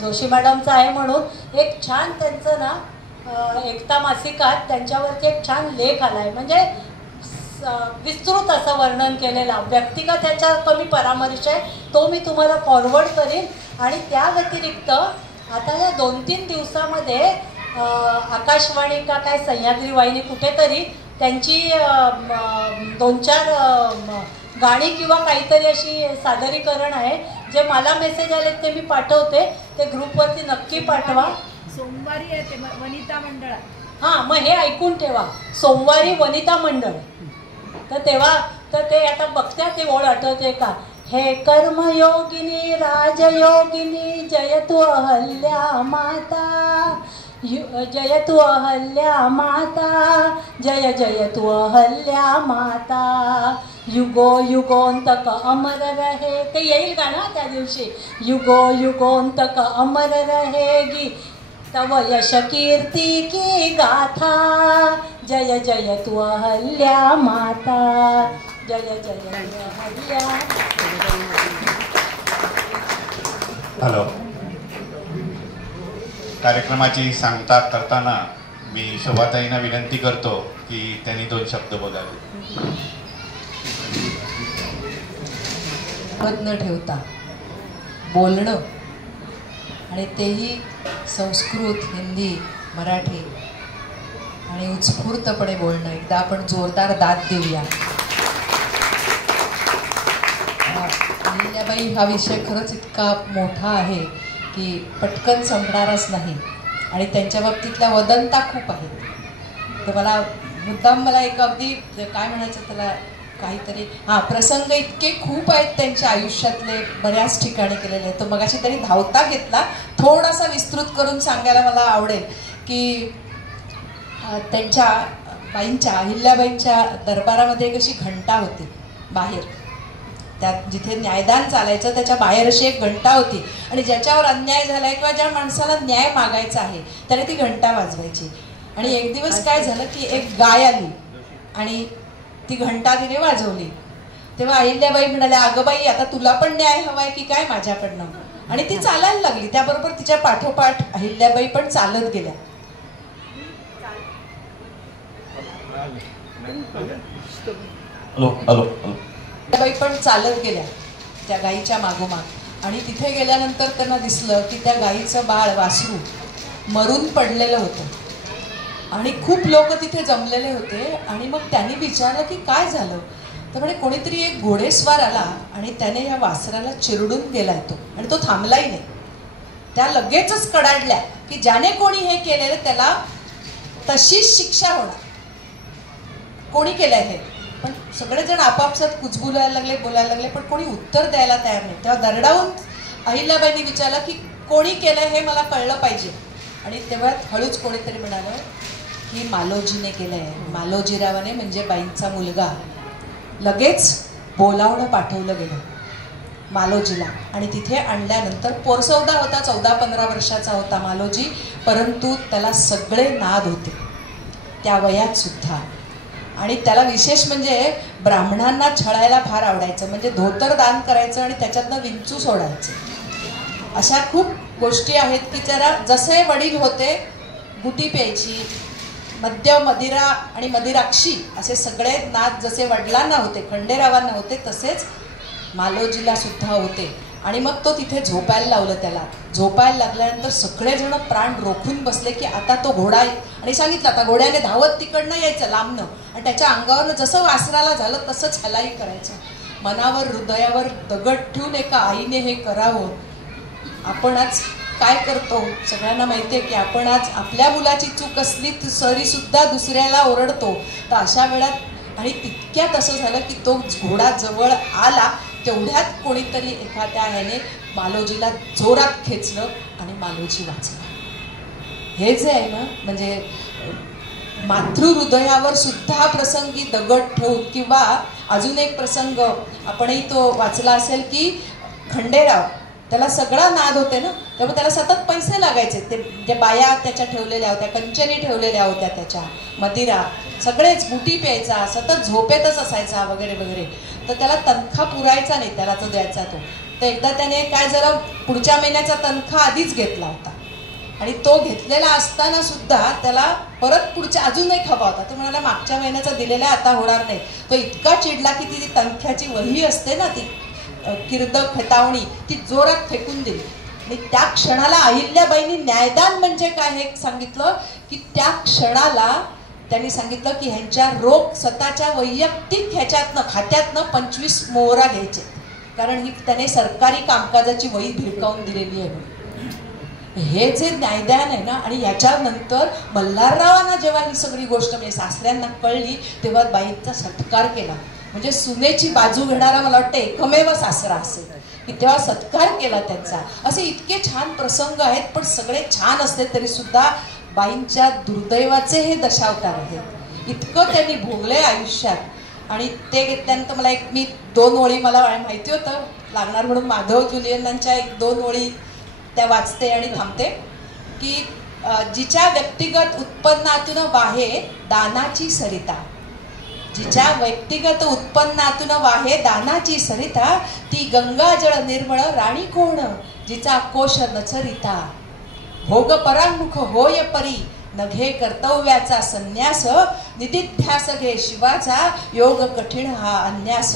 जोशी मॅडमचा आहे, म्हणून एक छान त्यांचं ना एकता मासिकात त्यांच्यावरती एक छान लेख आला आहे. म्हणजे विस्तृत असं वर्णन केलेला, व्यक्तिगत त्याच्या कमी परामर्श आहे, तो मी तुम्हाला फॉरवर्ड करीन. आणि त्या व्यतिरिक्त आता या 2-3 दिवसामध्ये आकाशवाणी का काय सह्याद्री वाहिनी कुठेतरी त्यांची 2-4 गाणी किंवा काहीतरी अशी सादरीकरण आहे. जे मला मेसेज आले ते मी पाठवते, ते ग्रुपवरती नक्की पाठवा. सोमवारी येते वनिता मंडळात. हां, मग हे ऐकून ठेवा, सोमवारी वनिता मंडळ. तर तेव्हा तर ते आता बघत्या ते ओळ आठवते का, हे कर्मयोगिनी राजयोगिनी जयतु अहल्या माता, जय तू अहल्या माता, जय जय तू अहल्या माता, युगो युगोंतक अमर रहे. ते येईल का ना त्या दिवशी, युगो युगोंतक अमर रहेगी तव यश कीर्ती की गाथा, जय जय तू अहल्या माता, जय जय तू अहल्या. हॅलो. कार्यक्रमाची सांगता करताना मी शोभाताईंना विनंती करतो की त्यांनी 2 शब्द बोलावे. पद न ठेवता बोलणं, आणि तेही संस्कृत, हिंदी, मराठी आणि उत्स्फूर्तपणे बोलणं. एकदा आपण जोरदार दाद देऊया. अहिल्याबाई हा विषय खरंच इतका मोठा आहे की पटकन संपणारच नाही आणि त्यांच्या बाबतीतल्या वदंता खूप आहेत. तर मला एक अगदी काय म्हणायचं त्याला काहीतरी प्रसंग इतके खूप आहेत त्यांच्या आयुष्यातले, बऱ्याच ठिकाणी केलेले आहेत. तो मगाशी त्यांनी धावता घेतला, थोडासा विस्तृत करून सांगायला मला आवडेल की त्यांच्या बाईंच्या अहिल्याबाईंच्या दरबारामध्ये एक अशी घंटा होती बाहेर, त्यात जिथे न्यायदान चालायचं त्याच्या बाहेर अशी एक घंटा होती आणि ज्याच्यावर अन्याय झालाय किंवा ज्या माणसाला न्याय मागायचा आहे त्याने ती घंटा वाजवायची. आणि एक दिवस काय झालं की एक गाय आली आणि ती घंटा तिने वाजवली. तेव्हा अहिल्याबाई म्हणाल्या, अगं बाई आता तुला पण न्याय हवाय की काय माझ्याकडनं. आणि ती चालायला लागली. त्याबरोबर तिच्या पाठोपाठ अहिल्याबाई पण चालत गेल्या. अहिल्याबाई पण चालत गेल्या त्या गाईच्या मागोमाग. आणि तिथे गेल्यानंतर त्यांना दिसलं की त्या गाईचं बाळ वासरू मरून पडलेलं होतं आणि खूप लोक तिथे जमलेले होते. आणि मग त्यांनी विचारलं की काय झालं. तर म्हणे कोणीतरी एक घोडेस्वार आला आणि त्याने या वासराला चिरडून गेलाय तो, आणि तो थांबलाही नाही. त्या लगेचच कडाडल्या की ज्याने कोणी हे केलेलं त्याला तशीच शिक्षा होणार. कोणी केलंय हे. पण सगळेजण आपापसात कुजबुलायला लागले, बोलायला लागले, पण कोणी उत्तर द्यायला तयार नाही. तेव्हा दरडावून अहिल्याबाईंनी विचारलं की कोणी केलंय हे मला कळलं पाहिजे. आणि तेव्हा हळूच कोणीतरी म्हणालं की मालोजीने केलंय. मालोजीरावाने म्हणजे बाईंचा मुलगा. लगेच बोलावणं पाठवलं गेलं मालोजीला. आणि तिथे आणल्यानंतर पोरसौदा होता, 14-15 वर्षाचा होता मालोजी, परंतु त्याला सगळे नाद होते त्या वयात सुद्धा. आणि त्याला विशेष म्हणजे ब्राह्मणांना छळायला फार आवडायचं. म्हणजे धोतर दान करायचं आणि त्याच्यातनं विंचू सोडायचं. अशा खूप गोष्टी आहेत की जरा जसे वडील होते, गुटी प्यायची, मद्य, मदिरा आणि मदिराक्षी असे सगळे नाद जसे वडिलांना होते, खंडेरावांना होते, तसेच मालोजीला सुद्धा होते. आणि मग तो तिथे झोपायला लावलं. त्याला झोपायला लागल्यानंतर सगळेजण प्राण रोखून बसले की आता तो घोडा, आणि सांगितलं आता घोड्याने धावत तिकडनं यायचं लांबनं आणि त्याच्या अंगावरनं जसं वासराला झालं तसंच ह्यालाही करायचं. मनावर हृदयावर दगड ठेवून एका आईने हे करावं. आपण आज काय करतो सगळ्यांना माहिती आहे की आपण आज आपल्या मुलाची चूक असली तरी सुद्धा दुसऱ्याला ओरडतो. तर अशा वेळात आणि तितक्यात असं झालं की तो घोडा जवळ आला तेवढ्यात कोणीतरी एखाद्या ह्याने मालोजीला जोरात खेचलं आणि मालोजी वाचला. हे जे आहे ना, म्हणजे मातृहृदयावर सुद्धा प्रसंगी दगड ठेवून. किंवा अजून एक प्रसंग आपणही तो वाचला असेल की खंडेराव, त्याला सगळा नाद होते ना, त्यामुळे त्याला सतत पैसे लागायचे. ते ज्या बाया त्याच्या ठेवलेल्या होत्या, कंचनी ठेवलेल्या होत्या, त्याच्या मदिरा, सगळेच बुटी प्यायचा, सतत झोपेतच असायचा वगैरे वगैरे. तर त्याला तनखा पुरायचा नाही त्याला तो द्यायचा तो. तर एकदा त्याने काय झालं, पुढच्या महिन्याचा तनखा आधीच घेतला होता आणि तो घेतलेला असताना सुद्धा त्याला परत पुढच्या अजून एक हवा होता. तो म्हणाला मागच्या महिन्याचा दिलेला आता होणार नाही. तो इतका चिडला की ती तनख्याची वही असते ना, ती किर्द खतावणी, ती जोरात फेकून दिली. आणि त्या क्षणाला अहिल्याबाईंनी न्यायदान म्हणजे काय हे सांगितलं की त्या क्षणाला त्यांनी सांगितलं की ह्यांच्या रोख स्वतःच्या वैयक्तिक ह्याच्यातनं खात्यातनं 25 मोहरा घ्यायचे, कारण ही त्याने सरकारी कामकाजाची वही भिडकावून दिलेली आहे. हे जे न्यायदान आहे ना. आणि याच्यानंतर मल्हाररावांना जेव्हा ही सगळी गोष्ट म्हणजे सासऱ्यांना कळली तेव्हा बाईंचा सत्कार केला. म्हणजे सुनेची बाजू घेणारा मला वाटतं एकमेव सासरा असेल की तेव्हा सत्कार केला त्यांचा. असे इतके छान प्रसंग आहेत, पण सगळे छान असले तरी सुद्धा बाईंच्या दुर्दैवाचे हे दशावतार आहेत. इतकं त्यांनी भोगले आयुष्यात. आणि ते घेतल्यानंतर मला मी 2 ओळी मला माहिती होतं लागणार म्हणून माधव जुलियनांच्या 1-2 ओळी त्या वाचते आणि थांबते की जिच्या व्यक्तिगत उत्पन्नातून वाहे दानाची सरिता, जिच्या व्यक्तिगत उत्पन्नातून वाहे दानाची सरिता, ती गंगाजळ निर्मळ राणी कोण, जिचा कोश नचरिता. भोग परांमुख होय परी, नघे कर्तव्याचा संन्यास, निदिध्यास घे शिवाचा, योग कठीण हा अन्यास.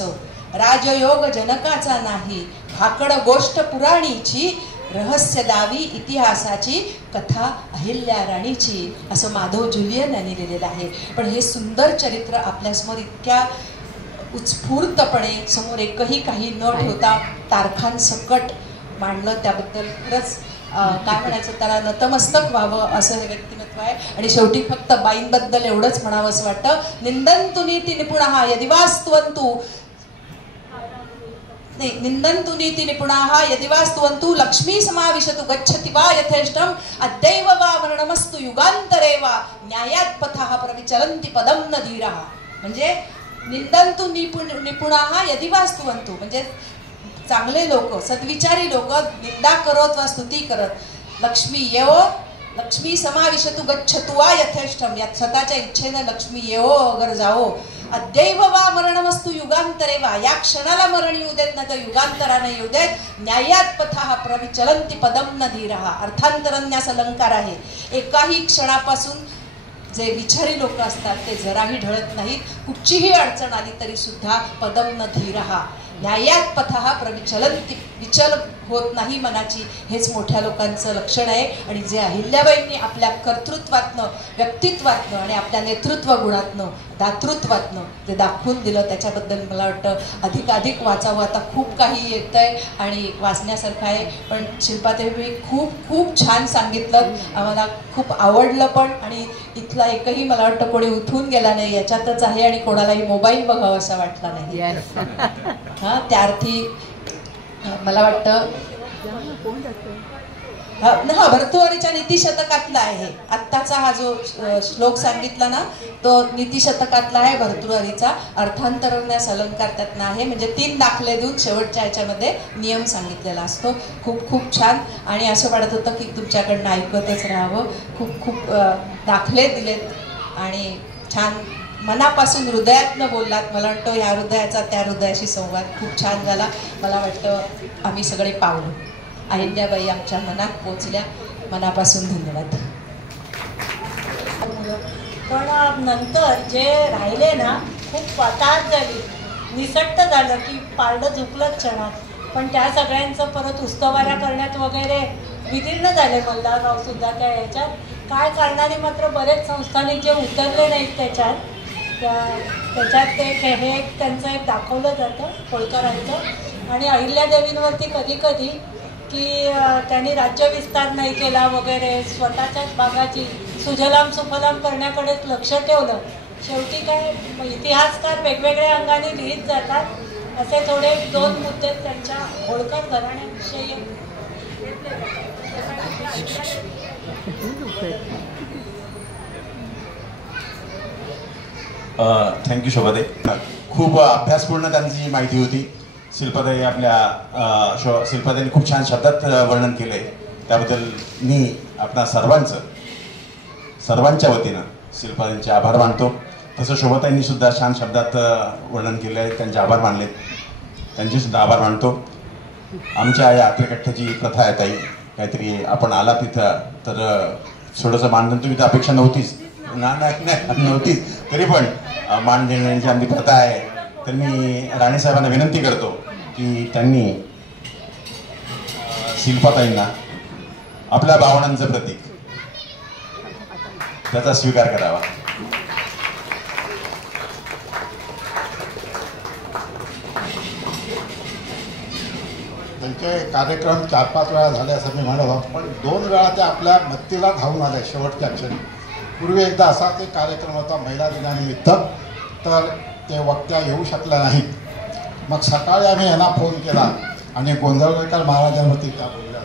राजयोग जनकाचा नाही, भाकड गोष्ट पुराणीची, रहस्य दावी इतिहासाची कथा अहिल्या राणीची, असं माधव जुलियन यांनी लिहिलेलं आहे. पण हे सुंदर चरित्र आपल्यासमोर इतक्या उत्स्फूर्तपणे समोर एकही काही न ठेवता तारखांसकट मांडलं, त्याबद्दल खरंच काय म्हणायचं, त्याला नतमस्तक व्हावं असं हे व्यक्तिमत्व आहे. आणि शेवटी फक्त बाईंबद्दल एवढंच म्हणावं असं वाटतं, निंदन्तु नीति निपुणाः यदि वास्तुवन्तु निंदन्तु नीति निपुणाः यदि वास्तुवन्तु लक्ष्मी समाविशतु गच्छति वा यथेष्टम् अद्यैव वा मरणमस्तु युगान्तरे वा न्यायात् पथः प्रविचरन्ति पदं न धीरः. म्हणजे निंदन्तु निपुणाः यदि वास्तुवन्तु म्हणजे चांगले लोक, सद्विचारी लोक निंदा करत वा स्तुती करत लक्ष्मी समाविशतु गच्छतु वा यथेष्टम, या स्वतःच्या इच्छेने लक्ष्मी येवो अगर जावो, अद्यैव वा मरणमस्तु युगांतरे वा, या क्षणाला मरण येऊ देत नाही तर युगांतराने येऊ देत, न्यायात पथः प्रविचलन्ति पदम न धीरः. अर्थांतरन्यास अलंकार आहे. एकाही क्षणापासून जे विचारी लोक असतात ते जराही ढळत नाहीत. कुठचीही अडचण आली तरी सुद्धा पदम न धीरः, न्यायात पथः प्रविचलन्ति, विचल होत नाही मनाची, हेच मोठ्या लोकांचं लक्षण आहे. आणि जे अहिल्याबाईंनी आपल्या कर्तृत्वातनं, व्यक्तित्वातनं आणि आपल्या नेतृत्व गुणातनं, दातृत्वातनं जे दाखवून दिलं, त्याच्याबद्दल मला वाटतं अधिकाधिक वाचावं. आता खूप काही येत आहे आणि वाचण्यासारखं आहे. पण शिल्पाताई खूप खूप छान सांगितलं, आम्हाला खूप आवडलं पण. आणि इथला एकही मला वाटतं कोणी उठून गेला नाही, याच्यातच आहे. आणि कोणालाही मोबाईल बघावा असा वाटला नाही. हां, त्या अर्थी मला वाटतं हा भर्तृहरीच्या नीतिशतकातला आहे. आत्ताचा हा जो श्लोक सांगितला ना तो नीतिशतकातला आहे भर्तृहरीचा. अर्थांतरन्यास अलंकार त्यातनं आहे. म्हणजे 3 दाखले देऊन शेवटच्या ह्याच्यामध्ये नियम सांगितलेला असतो. खूप खूप छान. आणि असं वाटत होतं की तुमच्याकडनं ऐकतच राहावं. खूप खूप दाखले दिलेत आणि छान मनापासून हृदयातनं बोललात. मला वाटतं या हृदयाचा त्या हृदयाशी संवाद खूप छान झाला. मला वाटतं आम्ही सगळे पावलो. अहिल्याबाई आमच्या मनात पोचल्या. मनापासून धन्यवाद. पण नंतर जे राहिले ना खूप वाताहत झाली, निसट्ट झालं की पारडं झुकलं क्षणात. पण त्या सगळ्यांचं परत उस्तवाऱ्या करण्यात वगैरे विदीर्ण झाले मल्हारराव सुद्धा त्या ह्याच्यात. काय कारणाने मात्र बरेच संस्थानिक जे उतरले नाहीत त्याच्यात ते हे त्यांचं एक दाखवलं जातं होळकरांचं. आणि अहिल्यादेवींवरती कधी कधी की त्यांनी राज्यविस्तार नाही केला वगैरे, स्वतःच्याच भागाची सुजलाम सुफलाम करण्याकडेच लक्ष ठेवलं. शेवटी काय इतिहासकार वेगवेगळ्या अंगाने लिहित जातात. असे थोडे 2 मुद्दे त्यांच्या होळकर घराण्याविषयी. थँक्यू शोभाताई. खूप अभ्यासपूर्ण त्यांची माहिती होती. शिल्पाताई शिल्पाताईंनी खूप छान शब्दात वर्णन केलं आहे. त्याबद्दल मी आपणा सर्वांच्या वतीनं शिल्पाताईंचे आभार मानतो. तसं शोभाताईंनी सुद्धा छान शब्दात वर्णन केलं आहे. त्यांचे आभार मानलेत. त्यांचे सुद्धा आभार मानतो. आमच्या या आत्रेकट्ट्याची प्रथा आहे ताई, काहीतरी आपण आला तिथं तर थोडंसं मानधन तुम्ही तर अपेक्षा नव्हतीच नव्हतीच, तरी पण मान देण्याची आमची प्रथा आहे. तर मी राणेसाहेबांना विनंती करतो की त्यांनी शिल्पाताईंना आपल्या भावनांचं प्रतीक त्याचा स्वीकार करावा. त्यांचे कार्यक्रम 4-5 वेळा झाले असं मी म्हणत, पण 2 वेळा ते आपल्या मत्तीला धावून आले शेवटच्या क्षणी. पूर्वी एकदा असाच एक कार्यक्रम होता महिला दिनानिमित्त, तर ते वक्त्या येऊ शकल्या नाहीत. मग सकाळी आम्ही यांना फोन केला आणि गोंधळकर महाराजांवरती त्या बोलल्या.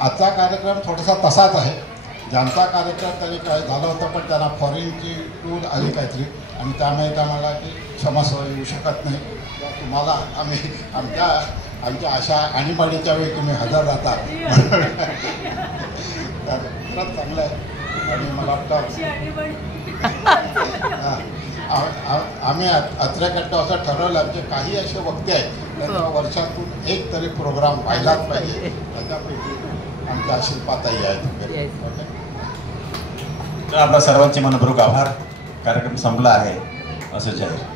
आजचा कार्यक्रम थोडासा तसाच आहे. ज्यांचा कार्यक्रम तरी काय झालं होतं, पण त्यांना फॉरेनची टूर आली काहीतरी आणि त्यामुळे त्या मला की क्षमस्व येऊ शकत नाही. तुम्हाला आम्ही आमच्या आशा आणीबाणीच्या वेळी तुम्ही हजर राहता तर खरंच चांगलं आहे. आणि मला वाटतं आम्ही अत्रेकट्टा असं ठरवलं आमचे काही असे वक्ते आहेत त्यांना वर्षातून एक तरी प्रोग्राम व्हायलाच पाहिजे. त्याच्यापैकी आमच्या शिल्पाताई आहेत. तर आपल्या सर्वांचे मनपूर्वक आभार. कार्यक्रम संपला आहे असं जाहीर.